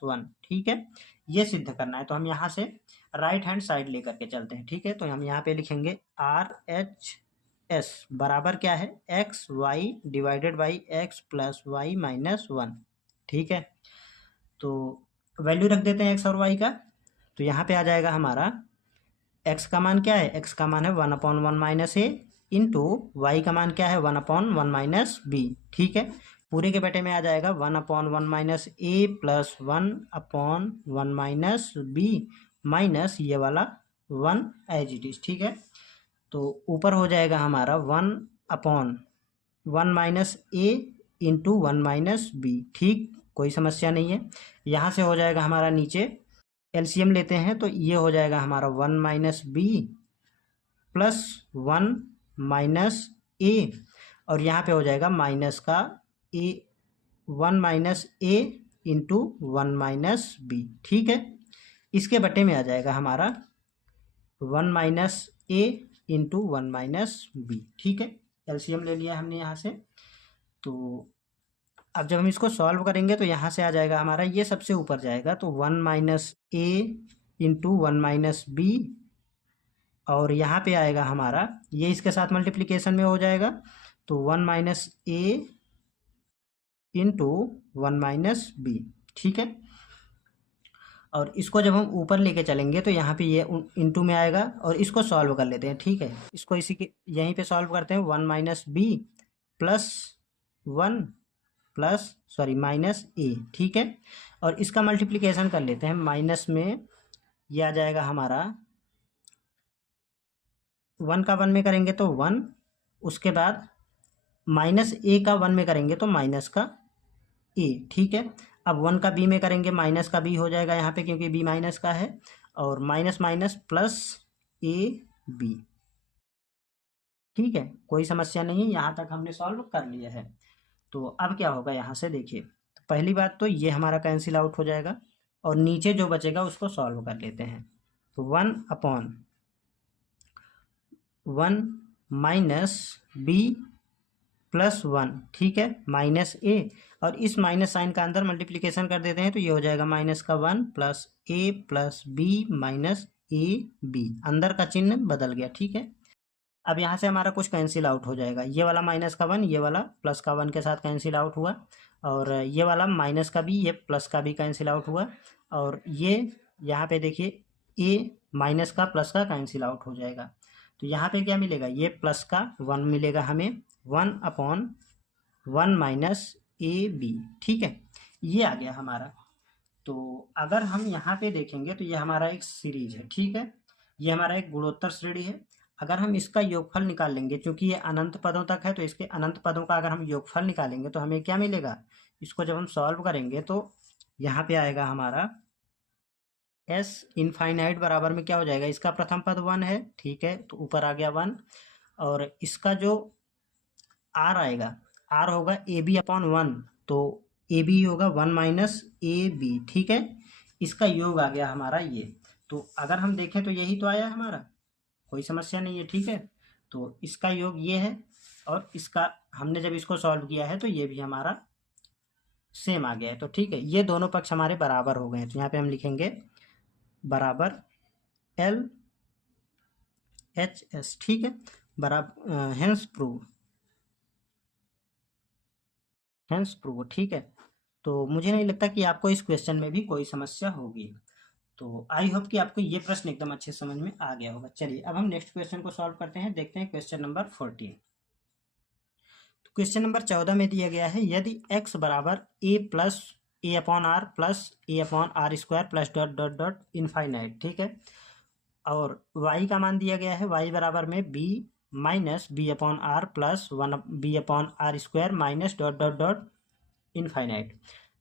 1। ठीक है, ये सिद्ध करना है। तो हम यहाँ से राइट हैंड साइड लेकर के चलते हैं। ठीक है, तो हम यहाँ पे लिखेंगे RHS बराबर क्या है, xy/x + y - 1। ठीक है, तो वैल्यू रख देते हैं x और y का। तो यहाँ पे आ जाएगा हमारा x का मान क्या है, x का मान है 1/1 - a इंटू y का मान क्या है 1/1 - b। ठीक है, पूरे के बटे में आ जाएगा 1/1 - a प्लस 1/1 - b माइनस ये वाला 1 एज इट इज। ठीक है, तो ऊपर हो जाएगा हमारा 1/1 - a इंटू 1 - b। ठीक, कोई समस्या नहीं है। यहाँ से हो जाएगा हमारा नीचे एलसीएम लेते हैं तो ये हो जाएगा हमारा 1 - b प्लस 1 - a, और यहाँ पे हो जाएगा माइनस का a, 1 - a इंटू 1 - b। ठीक है, इसके बटे में आ जाएगा हमारा 1 - a इंटू 1 - b। ठीक है, एलसीएम ले लिया हमने यहाँ से। तो अब जब हम इसको सॉल्व करेंगे तो यहाँ से आ जाएगा हमारा, ये सबसे ऊपर जाएगा तो 1 - a इंटू 1 - b, और यहाँ पे आएगा हमारा ये इसके साथ मल्टीप्लिकेशन में हो जाएगा तो 1 - a इंटू 1 - b। ठीक है, और इसको जब हम ऊपर लेके चलेंगे तो यहाँ पे ये इंटू में आएगा और इसको सॉल्व कर लेते हैं। ठीक है, इसको इसी के यहीं पे सॉल्व करते हैं। 1 - b plus 1 plus minus a। ठीक है, और इसका मल्टीप्लिकेशन कर लेते हैं। माइनस में ये आ जाएगा हमारा 1 का 1 में करेंगे तो 1 उसके बाद माइनस ए का 1 में करेंगे तो माइनस का ए, ठीक है। अब 1 का बी में करेंगे, माइनस का बी हो जाएगा यहाँ पे, क्योंकि बी माइनस का है, और minus minus plus a b, ठीक है। कोई समस्या नहीं है, यहाँ तक हमने सॉल्व कर लिया है। तो अब क्या होगा यहाँ से देखिए, तो पहली बात तो ये हमारा कैंसिल आउट हो जाएगा, और नीचे जो बचेगा उसको सॉल्व कर लेते हैं। तो 1/1 माइनस बी प्लस 1, ठीक है, माइनस ए, और इस माइनस साइन का अंदर मल्टीप्लिकेशन कर देते हैं तो ये हो जाएगा माइनस का 1 plus A plus B minus A B, अंदर का चिन्ह बदल गया, ठीक है। अब यहाँ से हमारा कुछ कैंसिल आउट हो जाएगा, ये वाला माइनस का 1 ये वाला प्लस का 1 के साथ कैंसिल आउट हुआ, और ये वाला माइनस का भी ये प्लस का भी कैंसिल आउट हुआ, और ये यहाँ पे देखिए ए माइनस का प्लस का कैंसिल आउट हो जाएगा। तो यहाँ पे क्या मिलेगा, ये प्लस का 1 मिलेगा हमें, 1/1 माइनस ए बी, ठीक है, ये आ गया हमारा। तो अगर हम यहाँ पे देखेंगे तो ये हमारा एक सीरीज है, ठीक है, ये हमारा एक गुणोत्तर श्रेणी है। अगर हम इसका योगफल निकाल लेंगे, क्योंकि ये अनंत पदों तक है, तो इसके अनंत पदों का अगर हम योगफल निकालेंगे तो हमें क्या मिलेगा, इसको जब हम सॉल्व करेंगे तो यहाँ पे आएगा हमारा एस इनफाइनाइट बराबर में क्या हो जाएगा, इसका प्रथम पद 1 है, ठीक है, तो ऊपर आ गया 1, और इसका जो आर आएगा, आर होगा ए बी अपॉन 1, तो ए बी होगा 1 माइनस ए बी, ठीक है, इसका योग आ गया हमारा ये। तो अगर हम देखें तो यही तो आया हमारा, कोई समस्या नहीं है, ठीक है। तो इसका योग ये है, और इसका हमने जब इसको सॉल्व किया है तो ये भी हमारा सेम आ गया है, तो ठीक है, ये दोनों पक्ष हमारे बराबर हो गए हैं। तो यहाँ पे हम लिखेंगे बराबर एल एच एस, ठीक है, बराबर हेंस प्रूव, ठीक है। तो मुझे नहीं लगता कि आपको इस क्वेश्चन में भी कोई समस्या होगी। तो आई होप कि आपको ये प्रश्न एकदम अच्छे समझ में आ गया होगा। चलिए अब हम नेक्स्ट क्वेश्चन को सॉल्व करते हैं, देखते हैं क्वेश्चन नंबर 14। तो क्वेश्चन नंबर 14 में दिया गया है, यदि x बराबर a plus A upon R plus A upon R square plus dot dot dot infinite, ठीक है, और y का मान दिया गया है y बराबर में b minus B upon R plus 1 B upon R square minus dot dot dot infinite,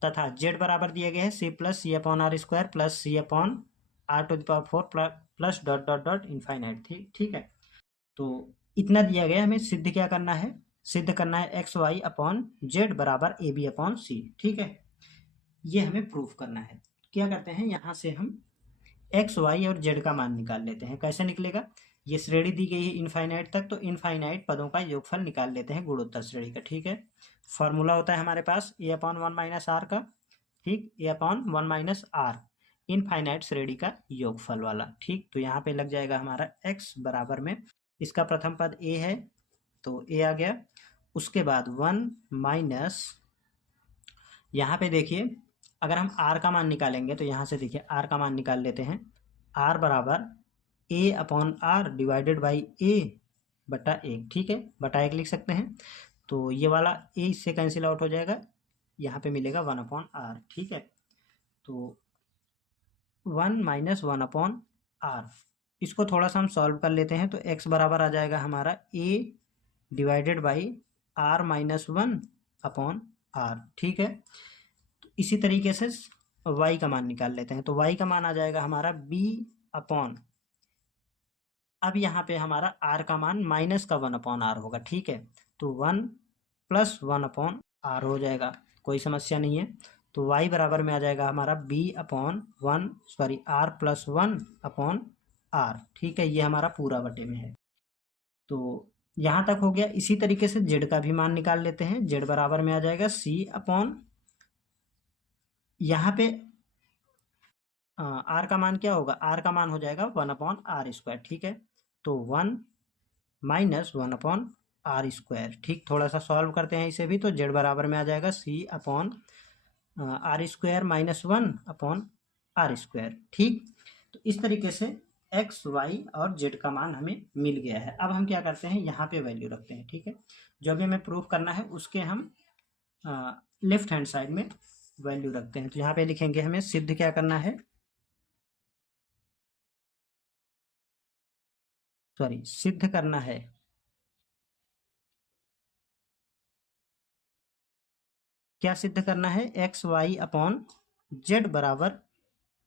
तथा z बराबर दिया गया है c plus C upon R square plus C upon R to the power 4 plus dot dot dot infinite, ठीक ठीक है। तो इतना दिया गया, हमें सिद्ध क्या करना है, सिद्ध करना है एक्स वाई अपॉन जेड बराबर ए बी अपॉन सी, ठीक है, ये हमें प्रूफ करना है। क्या करते हैं, यहाँ से हम एक्स वाई और जेड का मान निकाल लेते हैं। कैसे निकलेगा, ये श्रेणी दी गई है इनफाइनाइट तक, तो इनफाइनाइट पदों का योगफल निकाल लेते हैं गुणोत्तर श्रेणी का, ठीक है। फॉर्मूला होता है हमारे पास ए अपॉन 1 माइनस आर का, ठीक, ए अपॉन 1 माइनस आर इनफाइनाइट श्रेणी का योगफल वाला, ठीक। तो यहाँ पे लग जाएगा हमारा एक्स बराबर में, इसका प्रथम पद ए है तो ए आ गया, उसके बाद 1 माइनस, यहाँ पे देखिए अगर हम आर का मान निकालेंगे तो यहाँ से देखिए आर का मान निकाल लेते हैं, आर बराबर ए अपॉन आर डिवाइडेड बाई ए बटा 1, ठीक है, बटा 1 लिख सकते हैं। तो ये वाला ए इससे कैंसिल आउट हो जाएगा, यहाँ पे मिलेगा 1 अपॉन आर, ठीक है। तो 1 माइनस 1 अपॉन आर, इसको थोड़ा सा हम सॉल्व कर लेते हैं, तो x बराबर आ जाएगा हमारा a divided by R minus 1 upon R, ठीक है। तो इसी तरीके से y का मान निकाल लेते हैं, तो y का मान आ जाएगा हमारा b अपॉन, अब यहाँ पे हमारा r का मान माइनस का 1 अपॉन आर होगा, ठीक है, तो 1 प्लस 1 अपॉन आर हो जाएगा, कोई समस्या नहीं है। तो y बराबर में आ जाएगा हमारा b upon 1 sorry r plus 1 upon R, ठीक है, ये हमारा पूरा बटे में है। तो यहाँ तक हो गया। इसी तरीके से z का भी मान निकाल लेते हैं, z बराबर में आ जाएगा c अपॉन, यहाँ पे आर का मान क्या होगा, आर का मान हो जाएगा 1 अपॉन आर स्क्वायर, ठीक है, तो 1 माइनस 1 अपॉन आर स्क्वायर, ठीक। थोड़ा सा सॉल्व करते हैं इसे भी, तो z बराबर में आ जाएगा c upon R square minus 1 upon R square, ठीक। तो इस तरीके से एक्स वाई और जेड का मान हमें मिल गया है। अब हम क्या करते हैं, यहाँ पे वैल्यू रखते हैं, ठीक है, जो भी हमें प्रूफ करना है उसके हम लेफ्ट हैंड साइड में वैल्यू रखते हैं। तो यहाँ पे लिखेंगे हमें सिद्ध क्या करना है, सॉरी सिद्ध करना है क्या सिद्ध करना है, एक्स वाई अपॉन जेड बराबर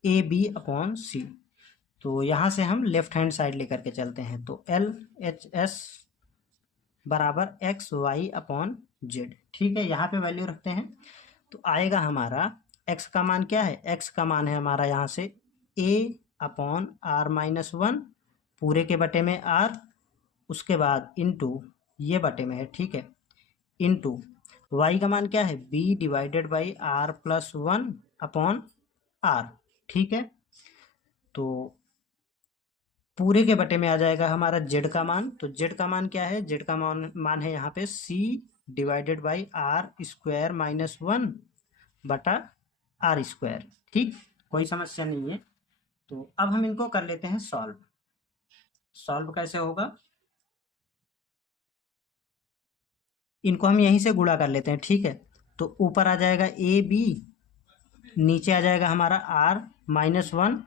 ए बी अपॉन सी। तो यहाँ से हम लेफ्ट हैंड साइड लेकर के चलते हैं, तो एल एच एस बराबर एक्स वाई अपॉन जेड। ठीक है, यहाँ पे वैल्यू रखते हैं तो आएगा हमारा x का मान क्या है, x का मान है हमारा यहाँ से a upon are minus one पूरे के बटे में r, उसके बाद इनटू ये बटे में है, ठीक है, इनटू y का मान क्या है b divided by r plus one upon r। ठीक है, तो पूरे के बटे में आ जाएगा हमारा z का मान। तो z का मान क्या है, z का मान है यहाँ पे c divided by R square minus one बटा आर स्क्वायर। ठीक, कोई समस्या नहीं है। तो अब हम इनको कर लेते हैं सॉल्व। सॉल्व कैसे होगा, इनको हम यहीं से गुणा कर लेते हैं। ठीक है, तो ऊपर आ जाएगा ए बी, नीचे आ जाएगा हमारा R minus one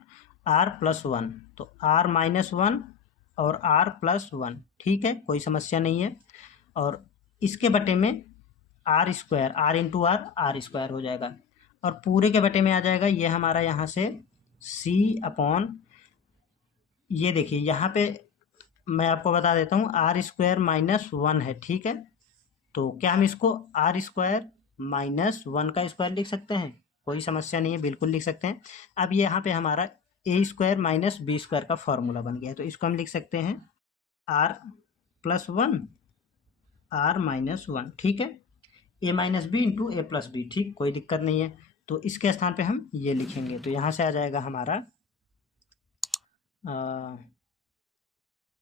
R plus one, तो आर माइनस वन और आर प्लस वन। ठीक है, कोई समस्या नहीं है। और इसके बटे में R square, R into R square हो जाएगा, और पूरे के बटे में आ जाएगा ये हमारा यहाँ से सी अपॉन, ये देखिए यहाँ पे मैं आपको बता देता हूँ आर स्क्वायर माइनस वन है। ठीक है, तो क्या हम इसको आर स्क्वायर माइनस वन का स्क्वायर लिख सकते हैं, कोई समस्या नहीं है, बिल्कुल लिख सकते हैं। अब ये यहाँ पे हमारा ए स्क्वायर माइनस बी स्क्वायर का फॉर्मूला बन गया है, तो इसको हम लिख सकते हैं R plus one R minus one. ठीक है, A minus B into A plus B. ठीक, कोई दिक्कत नहीं है। तो इसके स्थान पे हम ये लिखेंगे, तो यहाँ से आ जाएगा हमारा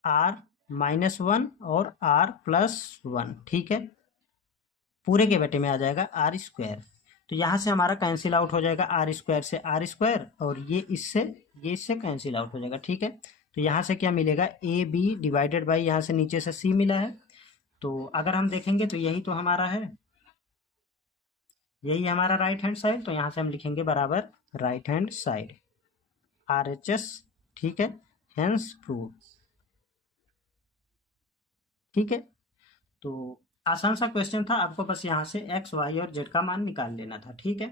आर माइनस वन और आर प्लस वन। ठीक है, पूरे के बटे में आ जाएगा आर स्क्वायर। तो यहाँ से हमारा कैंसिल आउट हो जाएगा, आर स्क्वायर से आर स्क्वायर, और ये इससे कैंसिल आउट हो जाएगा। ठीक है, तो यहाँ से क्या मिलेगा, ए बी डिवाइडेड बाई यहाँ से नीचे से सी मिला है, तो अगर हम देखेंगे तो यही तो हमारा है, यही हमारा राइट हैंड साइड। तो यहाँ से हम लिखेंगे बराबर right hand side R H S. ठीक है, हेंस प्रूव। ठीक है, तो आसान सा क्वेश्चन था, आपको बस यहाँ से एक्स वाई और जेड का मान निकाल लेना था। ठीक है,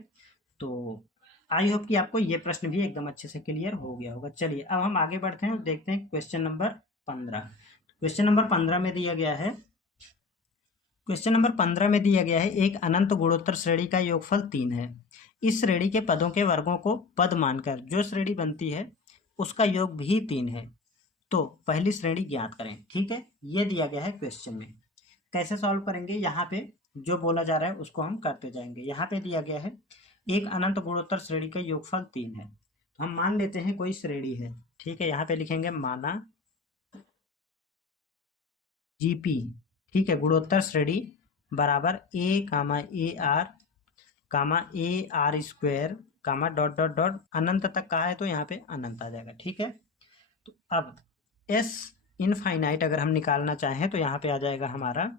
तो आई होप कि आपको ये प्रश्न भी एकदम अच्छे से क्लियर हो गया होगा। चलिए अब हम आगे बढ़ते हैं और देखते हैं क्वेश्चन नंबर 15। क्वेश्चन नंबर 15 में दिया गया है, क्वेश्चन नंबर 15 में दिया गया है एक अनंत गुणोत्तर श्रेणी का योगफल 3 है। इस श्रेणी के पदों के वर्गों को पद मानकर जो श्रेणी बनती है उसका योग भी 3 है, तो पहली श्रेणी ज्ञात करें। ठीक है, ये दिया गया है क्वेश्चन में। कैसे सॉल्व करेंगे, यहाँ पे जो बोला जा रहा है उसको हम करते जाएंगे। यहाँ पे दिया गया है एक अनंत गुणोत्तर श्रेणी का योगफल 3 है, तो हम मान लेते हैं कोई श्रेणी है। ठीक है, यहाँ पे लिखेंगे माना जीपी। ठीक है, गुणोत्तर श्रेणी बराबर a comma A R square comma dot dot dot अनंत तक कहा है तो यहाँ पे अनंत आ जाएगा। ठीक है, तो अब एस इनफाइनाइट अगर हम निकालना चाहें तो यहाँ पे आ जाएगा हमारा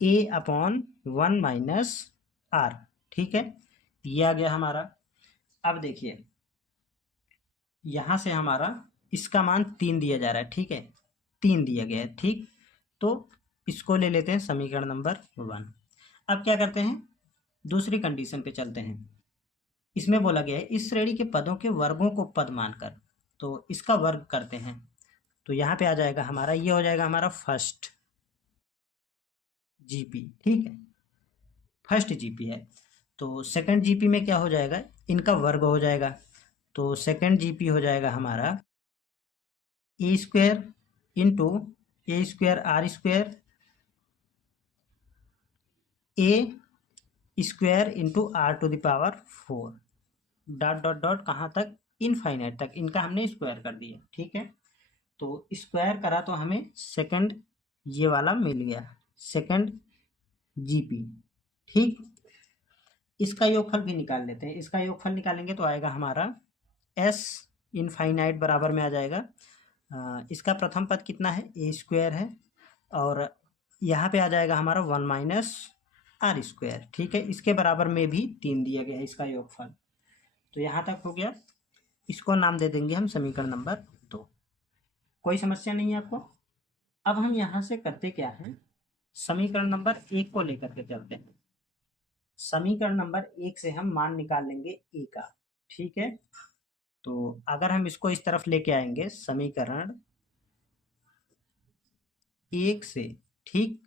ए अपॉन वन माइनस आर। ठीक है, ये आ गया हमारा। अब देखिए यहाँ से हमारा इसका मान 3 दिया जा रहा है। ठीक है, 3 दिया गया है। ठीक, तो इसको ले लेते हैं समीकरण नंबर 1। अब क्या करते हैं, दूसरी कंडीशन पे चलते हैं। इसमें बोला गया है इस श्रेणी के पदों के वर्गों को पद मानकर, तो इसका वर्ग करते हैं। तो यहाँ पे आ जाएगा हमारा, ये हो जाएगा हमारा फर्स्ट जीपी। ठीक है, फर्स्ट जीपी है, तो सेकंड जीपी में क्या हो जाएगा, इनका वर्ग हो जाएगा। तो सेकंड जीपी हो जाएगा हमारा ए square into a square r square a square into r to the power 4 dot dot dot कहाँ तक, इनफाइनाइट तक, इनका हमने स्क्वायर कर दिया। ठीक है, तो स्क्वायर करा तो हमें सेकंड ये वाला मिल गया, सेकंड जीपी। ठीक, इसका योगफल भी निकाल लेते हैं। इसका योगफल निकालेंगे तो आएगा हमारा एस इनफाइनाइट बराबर में आ जाएगा इसका प्रथम पद कितना है, ए स्क्वायर है, और यहाँ पे आ जाएगा हमारा 1 माइनस आर स्क्वायर। ठीक है, इसके बराबर में भी 3 दिया गया है इसका योगफल। तो यहाँ तक हो गया, इसको नाम दे देंगे हम समीकरण नंबर 2। कोई समस्या नहीं है आपको। अब हम यहाँ से करते क्या है, समीकरण नंबर 1 को लेकर के चलते हैं। समीकरण नंबर 1 से हम मान निकाल लेंगे ए का, ठीक है। तो अगर हम इसको इस तरफ लेके आएंगे समीकरण 1 से, ठीक,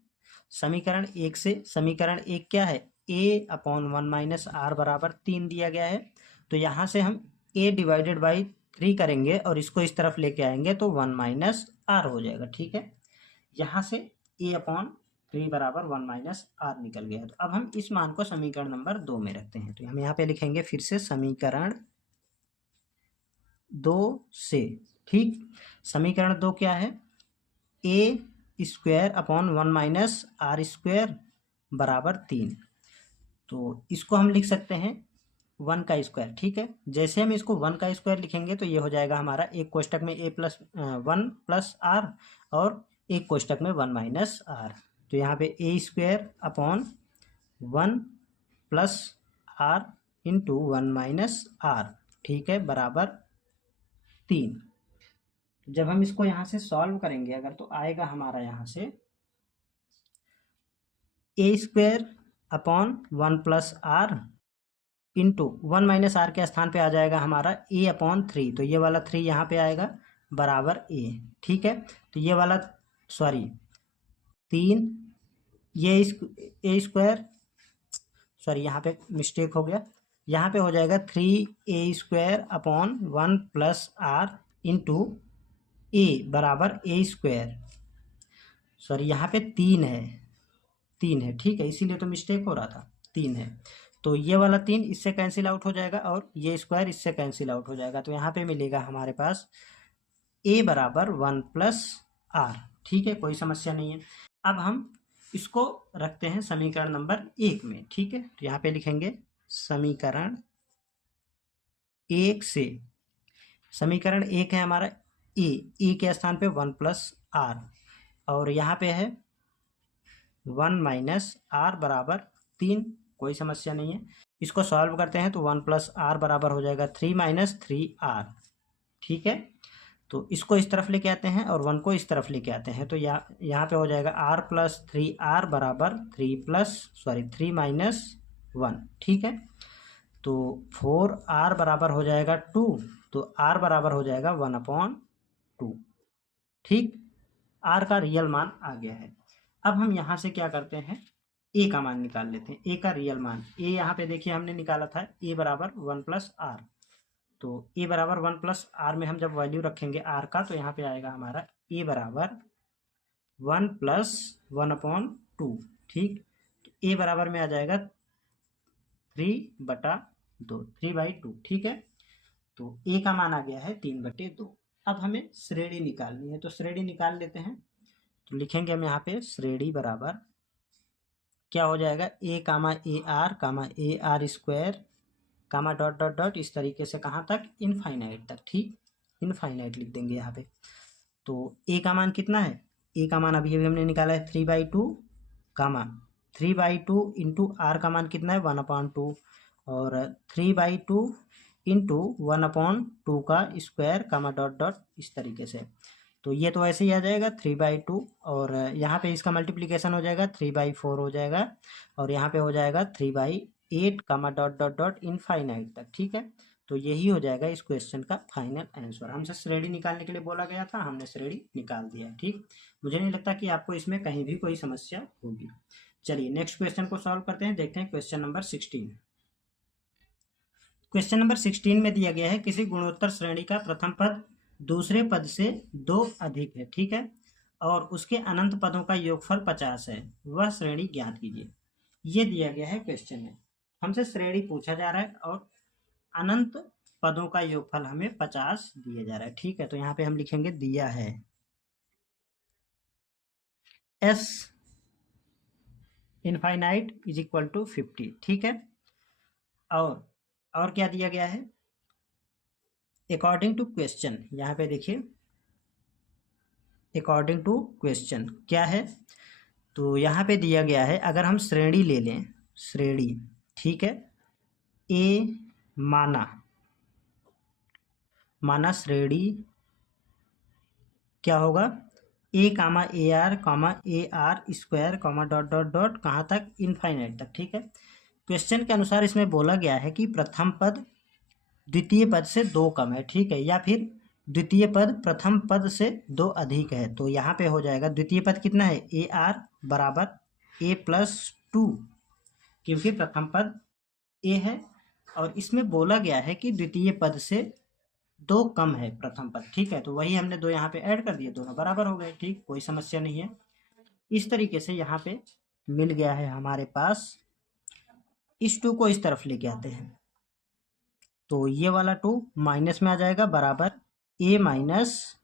समीकरण 1 से, समीकरण 1 क्या है, a अपॉन 1 माइनस आर बराबर 3 दिया गया है। तो यहाँ से हम a डिवाइडेड बाई 3 करेंगे और इसको इस तरफ लेके आएंगे तो 1 माइनस आर हो जाएगा, ठीक है। यहाँ से a अपॉन 3 बराबर 1 माइनस आर निकल गया। तो अब हम इस मान को समीकरण नंबर 2 में रखते हैं। तो हम यहाँ पे लिखेंगे फिर से समीकरण 2 से, ठीक। समीकरण 2 क्या है, a square upon 1 minus R square बराबर 3। तो इसको हम लिख सकते हैं 1 का स्क्वायर, ठीक है। जैसे हम इसको 1 का स्क्वायर लिखेंगे तो ये हो जाएगा हमारा एक कोष्टक में a प्लस 1 प्लस आर और एक कोष्टक में 1 माइनस आर। तो यहाँ पे a square upon 1 plus R into 1 minus are, ठीक है, बराबर 3। जब हम इसको यहाँ से सॉल्व करेंगे अगर तो आएगा हमारा यहाँ से a square upon 1 plus R into 1 minus R के स्थान पे आ जाएगा हमारा a अपॉन 3। तो ये वाला 3 यहाँ पे आएगा बराबर a, ठीक है। तो ये वाला सॉरी 3 ये a स्क्वायर, सॉरी यहाँ पे मिस्टेक हो गया, यहाँ पे हो जाएगा 3a square upon 1 plus R into a बराबर a स्क्वायर, सॉरी यहाँ पे 3 है, ठीक है, इसीलिए तो मिस्टेक हो रहा था, 3 है। तो ये वाला 3 इससे कैंसिल आउट हो जाएगा और ये स्क्वायर इससे कैंसिल आउट हो जाएगा। तो यहाँ पे मिलेगा हमारे पास a बराबर 1 प्लस आर, ठीक है, कोई समस्या नहीं है। अब हम इसको रखते हैं समीकरण नंबर 1 में, ठीक है। तो यहाँ पे लिखेंगे समीकरण 1 से, समीकरण 1 है हमारा ए के स्थान पे 1 प्लस आर और यहाँ पे है 1 माइनस आर बराबर 3, कोई समस्या नहीं है। इसको सॉल्व करते हैं तो 1 प्लस आर बराबर हो जाएगा 3 माइनस 3 आर, ठीक है। तो इसको इस तरफ लेके आते हैं और 1 को इस तरफ लेके आते हैं तो यहाँ पे हो जाएगा r प्लस 3r बराबर 3 माइनस 1, ठीक है। तो 4r बराबर हो जाएगा 2, तो r बराबर हो जाएगा 1 अपॉन 2, ठीक। r का रियल मान आ गया है। अब हम यहाँ से क्या करते हैं, a का मान निकाल लेते हैं, a का रियल मान। a यहाँ पे देखिए हमने निकाला था a बराबर 1 प्लस आर। तो a बराबर 1 प्लस आर में हम जब वैल्यू रखेंगे r का तो यहाँ पे आएगा हमारा a बराबर 1 प्लस 1 अपॉन 2, ठीक। तो a बराबर में आ जाएगा 3/2, 3/2, ठीक है। तो a का मान आ गया है 3/2। अब हमें श्रेणी निकालनी है तो श्रेणी निकाल लेते हैं। तो लिखेंगे हम यहाँ पे श्रेणी बराबर क्या हो जाएगा, a comma A R square comma dot dot dot इस तरीके से कहाँ तक, इनफाइनाइट तक, ठीक, इनफाइनाइट लिख देंगे यहाँ पे। तो a का मान कितना है, a का मान अभी हमने निकाला है 3/2 कामा 3/2 इंटू आर का मान कितना है 1/2 और 3/2 इंटू 1/2 का स्क्वायर कामा डॉट डॉट इस तरीके से। तो ये तो ऐसे ही आ जाएगा 3/2 और यहाँ पे इसका मल्टीप्लिकेशन हो जाएगा 3/4 हो जाएगा और यहाँ पे हो जाएगा 3/8 कामा डॉट डॉट डॉट इनफाइनाइट तक, ठीक है। तो यही हो जाएगा इस क्वेश्चन का फाइनल आंसर। हमसे श्रेणी निकालने के लिए बोला गया था, हमने श्रेणी निकाल दिया है, ठीक। मुझे नहीं लगता कि आपको इसमें कहीं भी कोई समस्या होगी। चलिए नेक्स्ट क्वेश्चन को सॉल्व करते हैं, देखते हैं क्वेश्चन नंबर 16। क्वेश्चन नंबर 16 में दिया गया है किसी गुणोत्तर श्रेणी का प्रथम पद दूसरे पद से 2 अधिक है, ठीक है, और उसके अनंत पदों का योगफल 50 है, वह श्रेणी ज्ञात कीजिए। ये दिया गया है क्वेश्चन में, हमसे श्रेणी पूछा जा रहा है और अनंत पदों का योगफल हमें 50 दिया जा रहा है, ठीक है। तो यहाँ पे हम लिखेंगे दिया है s infinite is equal to 50, ठीक है। और क्या दिया गया है, अकॉर्डिंग टू क्वेश्चन, यहाँ पे देखिए अकॉर्डिंग टू क्वेश्चन क्या है। तो यहाँ पे दिया गया है अगर हम श्रेणी ले लें, श्रेणी, ठीक है, ए माना श्रेणी क्या होगा a comma A r comma A R square comma dot dot dot कहाँ तक, इनफाइनाइट तक। ठीक है, क्वेश्चन के अनुसार इसमें बोला गया है कि प्रथम पद द्वितीय पद से 2 कम है। ठीक है, या फिर द्वितीय पद प्रथम पद से 2 अधिक है। तो यहाँ पे हो जाएगा द्वितीय पद कितना है, ए आर बराबर ए प्लस 2, क्योंकि प्रथम पद ए है और इसमें बोला गया है कि द्वितीय पद से 2 कम है प्रथम पद। ठीक है, तो वही हमने 2 यहाँ पे ऐड कर दिए, दोनों बराबर हो गए। ठीक, कोई समस्या नहीं है। इस तरीके से यहाँ पे मिल गया है हमारे पास। इस 2 को इस तरफ लेके आते हैं तो ये वाला 2 माइनस में आ जाएगा, बराबर ए माइनस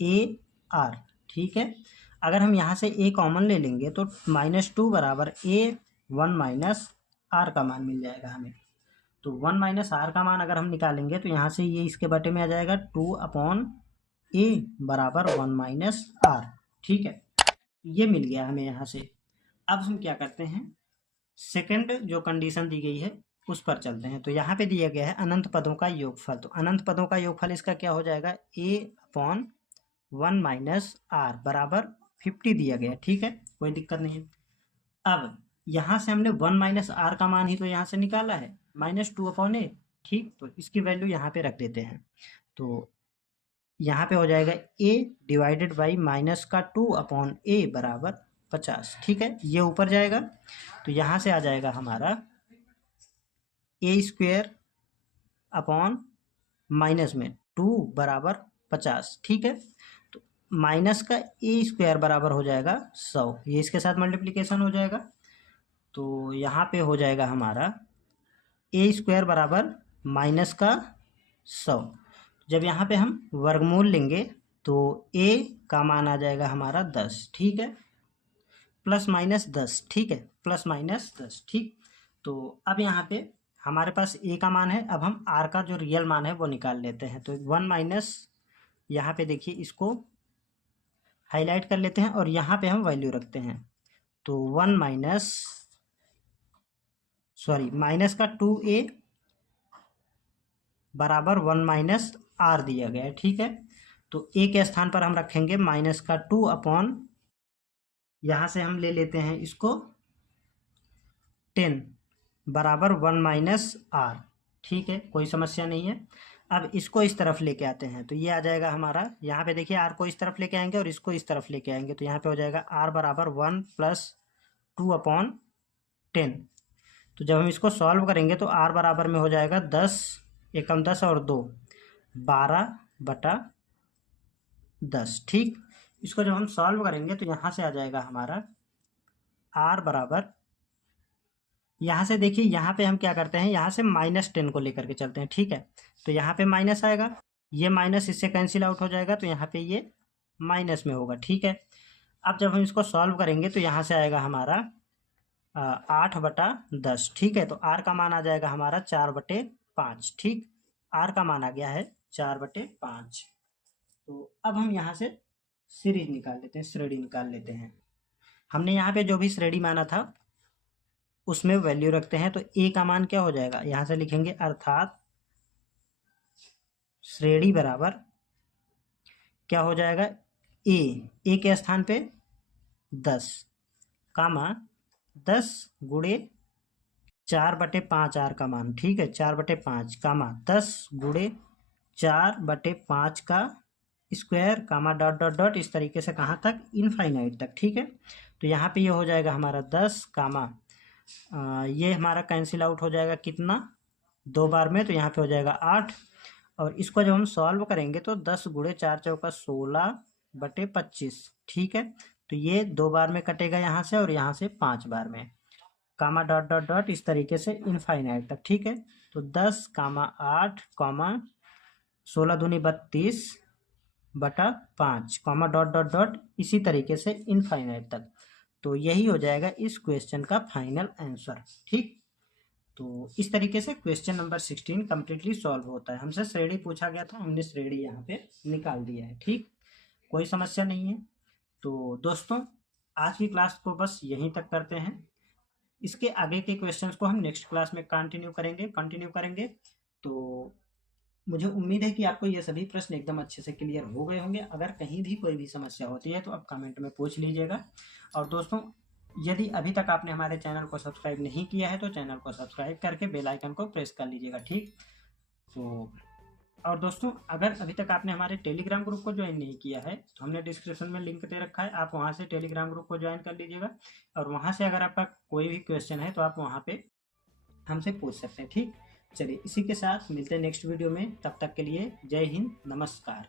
ए आर। ठीक है, अगर हम यहाँ से ए कॉमन ले लेंगे तो -2 बराबर ए 1 माइनस आर का मान मिल जाएगा हमें। तो 1 माइनस आर का मान अगर हम निकालेंगे तो यहाँ से ये इसके बटे में आ जाएगा 2/a बराबर 1 माइनस आर। ठीक है, ये मिल गया हमें यहाँ से। अब हम क्या करते हैं, सेकंड जो कंडीशन दी गई है उस पर चलते हैं। तो यहाँ पे दिया गया है अनंत पदों का योगफल। तो अनंत पदों का योगफल इसका क्या हो जाएगा, a/1 माइनस आर बराबर 50 दिया गया। ठीक है, कोई दिक्कत नहीं है। अब यहाँ से हमने 1 माइनस आर का मान ही तो यहाँ से निकाला है, -2/a। ठीक, तो इसकी वैल्यू यहाँ पे रख देते हैं। तो यहाँ पे हो जाएगा a डिवाइडेड बाई माइनस का 2/a बराबर 50। ठीक है, ये ऊपर जाएगा तो यहाँ से आ जाएगा हमारा ए स्क्वेयर अपॉन माइनस में 2 बराबर 50। ठीक है, तो माइनस का ए स्क्वायर बराबर हो जाएगा 100, ये इसके साथ मल्टीप्लिकेशन हो जाएगा। तो यहाँ पे हो जाएगा हमारा ए स्क्वायर बराबर माइनस का 100। जब यहाँ पे हम वर्गमूल लेंगे तो ए का मान आ जाएगा हमारा 10। ठीक है, प्लस माइनस 10। ठीक है, प्लस माइनस 10। ठीक, तो अब यहाँ पे हमारे पास ए का मान है। अब हम आर का जो रियल मान है वो निकाल लेते हैं। तो 1 माइनस, यहाँ पे देखिए इसको हाईलाइट कर लेते हैं और यहाँ पे हम वैल्यू रखते हैं। तो 1 माइनस माइनस का 2a बराबर 1 माइनस आर दिया गया है। ठीक है, तो ए के स्थान पर हम रखेंगे माइनस का 2 अपॉन, यहाँ से हम ले लेते हैं इसको 10 बराबर 1 माइनस आर। ठीक है, कोई समस्या नहीं है। अब इसको इस तरफ लेके आते हैं तो ये आ जाएगा हमारा, यहाँ पे देखिए आर को इस तरफ लेके आएंगे और इसको इस तरफ लेके आएंगे तो यहाँ पे हो जाएगा आर बराबर 1 + 2/10। तो जब हम इसको सॉल्व करेंगे तो आर बराबर में हो जाएगा 10 एकम 10 और 2 12/10। ठीक, इसको जब हम सॉल्व करेंगे तो यहाँ से आ जाएगा हमारा आर बराबर, यहाँ से देखिए यहाँ पे हम क्या करते हैं, यहाँ से -10 को लेकर के चलते हैं। ठीक है, तो यहाँ पे माइनस आएगा, ये माइनस इससे कैंसिल आउट हो जाएगा तो यहाँ पे ये माइनस में होगा। ठीक है, अब जब हम इसको सॉल्व करेंगे तो यहाँ से आएगा हमारा 8/10। ठीक है, तो आर का मान आ जाएगा हमारा 4/5। ठीक, आर का मान आ गया है 4/5। तो अब हम यहाँ से सीरीज निकाल लेते हैं, श्रेणी निकाल लेते हैं। हमने यहाँ पे जो भी श्रेणी माना था उसमें वैल्यू रखते हैं। तो ए का मान क्या हो जाएगा, यहाँ से लिखेंगे अर्थात श्रेणी बराबर क्या हो जाएगा, ए के स्थान पे 10 कामा 10 गुणे 4/5 आर का मान। ठीक है, 4/5 कामा 10 गुणे 4/5 का square comma dot dot dot, इस तरीके से कहाँ तक, इनफाइनाइट तक। ठीक है, तो यहाँ पे ये हो जाएगा हमारा 10 कामा ये हमारा कैंसिल आउट हो जाएगा कितना, 2 बार में, तो यहाँ पे हो जाएगा 8। और इसको जब हम सॉल्व करेंगे तो 10 गुणे 4 चौका 16/25। ठीक है, तो ये 2 बार में कटेगा यहाँ से और यहाँ से 5 बार में, कामा डॉट डॉट डॉट, इस तरीके से इनफाइनाइट तक। ठीक है, तो 10 कामा 8 कामा 16 दूनी 32/5 कामा डॉट डॉट डॉट, इसी तरीके से इनफाइनाइट तक। तो यही हो जाएगा इस क्वेश्चन का फाइनल आंसर। ठीक, तो इस तरीके से क्वेश्चन नंबर 16 कम्प्लीटली सॉल्व होता है। हमसे श्रेणी पूछा गया था, हमने श्रेणी यहाँ पे निकाल दिया है। ठीक, कोई समस्या नहीं है। तो दोस्तों आज की क्लास को बस यहीं तक करते हैं। इसके आगे के क्वेश्चंस को हम नेक्स्ट क्लास में कंटिन्यू करेंगे। तो मुझे उम्मीद है कि आपको ये सभी प्रश्न एकदम अच्छे से क्लियर हो गए होंगे। अगर कहीं भी कोई भी समस्या होती है तो आप कमेंट में पूछ लीजिएगा। और दोस्तों, यदि अभी तक आपने हमारे चैनल को सब्सक्राइब नहीं किया है तो चैनल को सब्सक्राइब करके बेल आइकन को प्रेस कर लीजिएगा, ठीक। तो और दोस्तों, अगर अभी तक आपने हमारे टेलीग्राम ग्रुप को ज्वाइन नहीं किया है तो हमने डिस्क्रिप्शन में लिंक दे रखा है, आप वहां से टेलीग्राम ग्रुप को ज्वाइन कर लीजिएगा। और वहां से अगर आपका कोई भी क्वेश्चन है तो आप वहां पे हमसे पूछ सकते हैं, ठीक। चलिए, इसी के साथ मिलते हैं नेक्स्ट वीडियो में। तब तक के लिए जय हिंद, नमस्कार।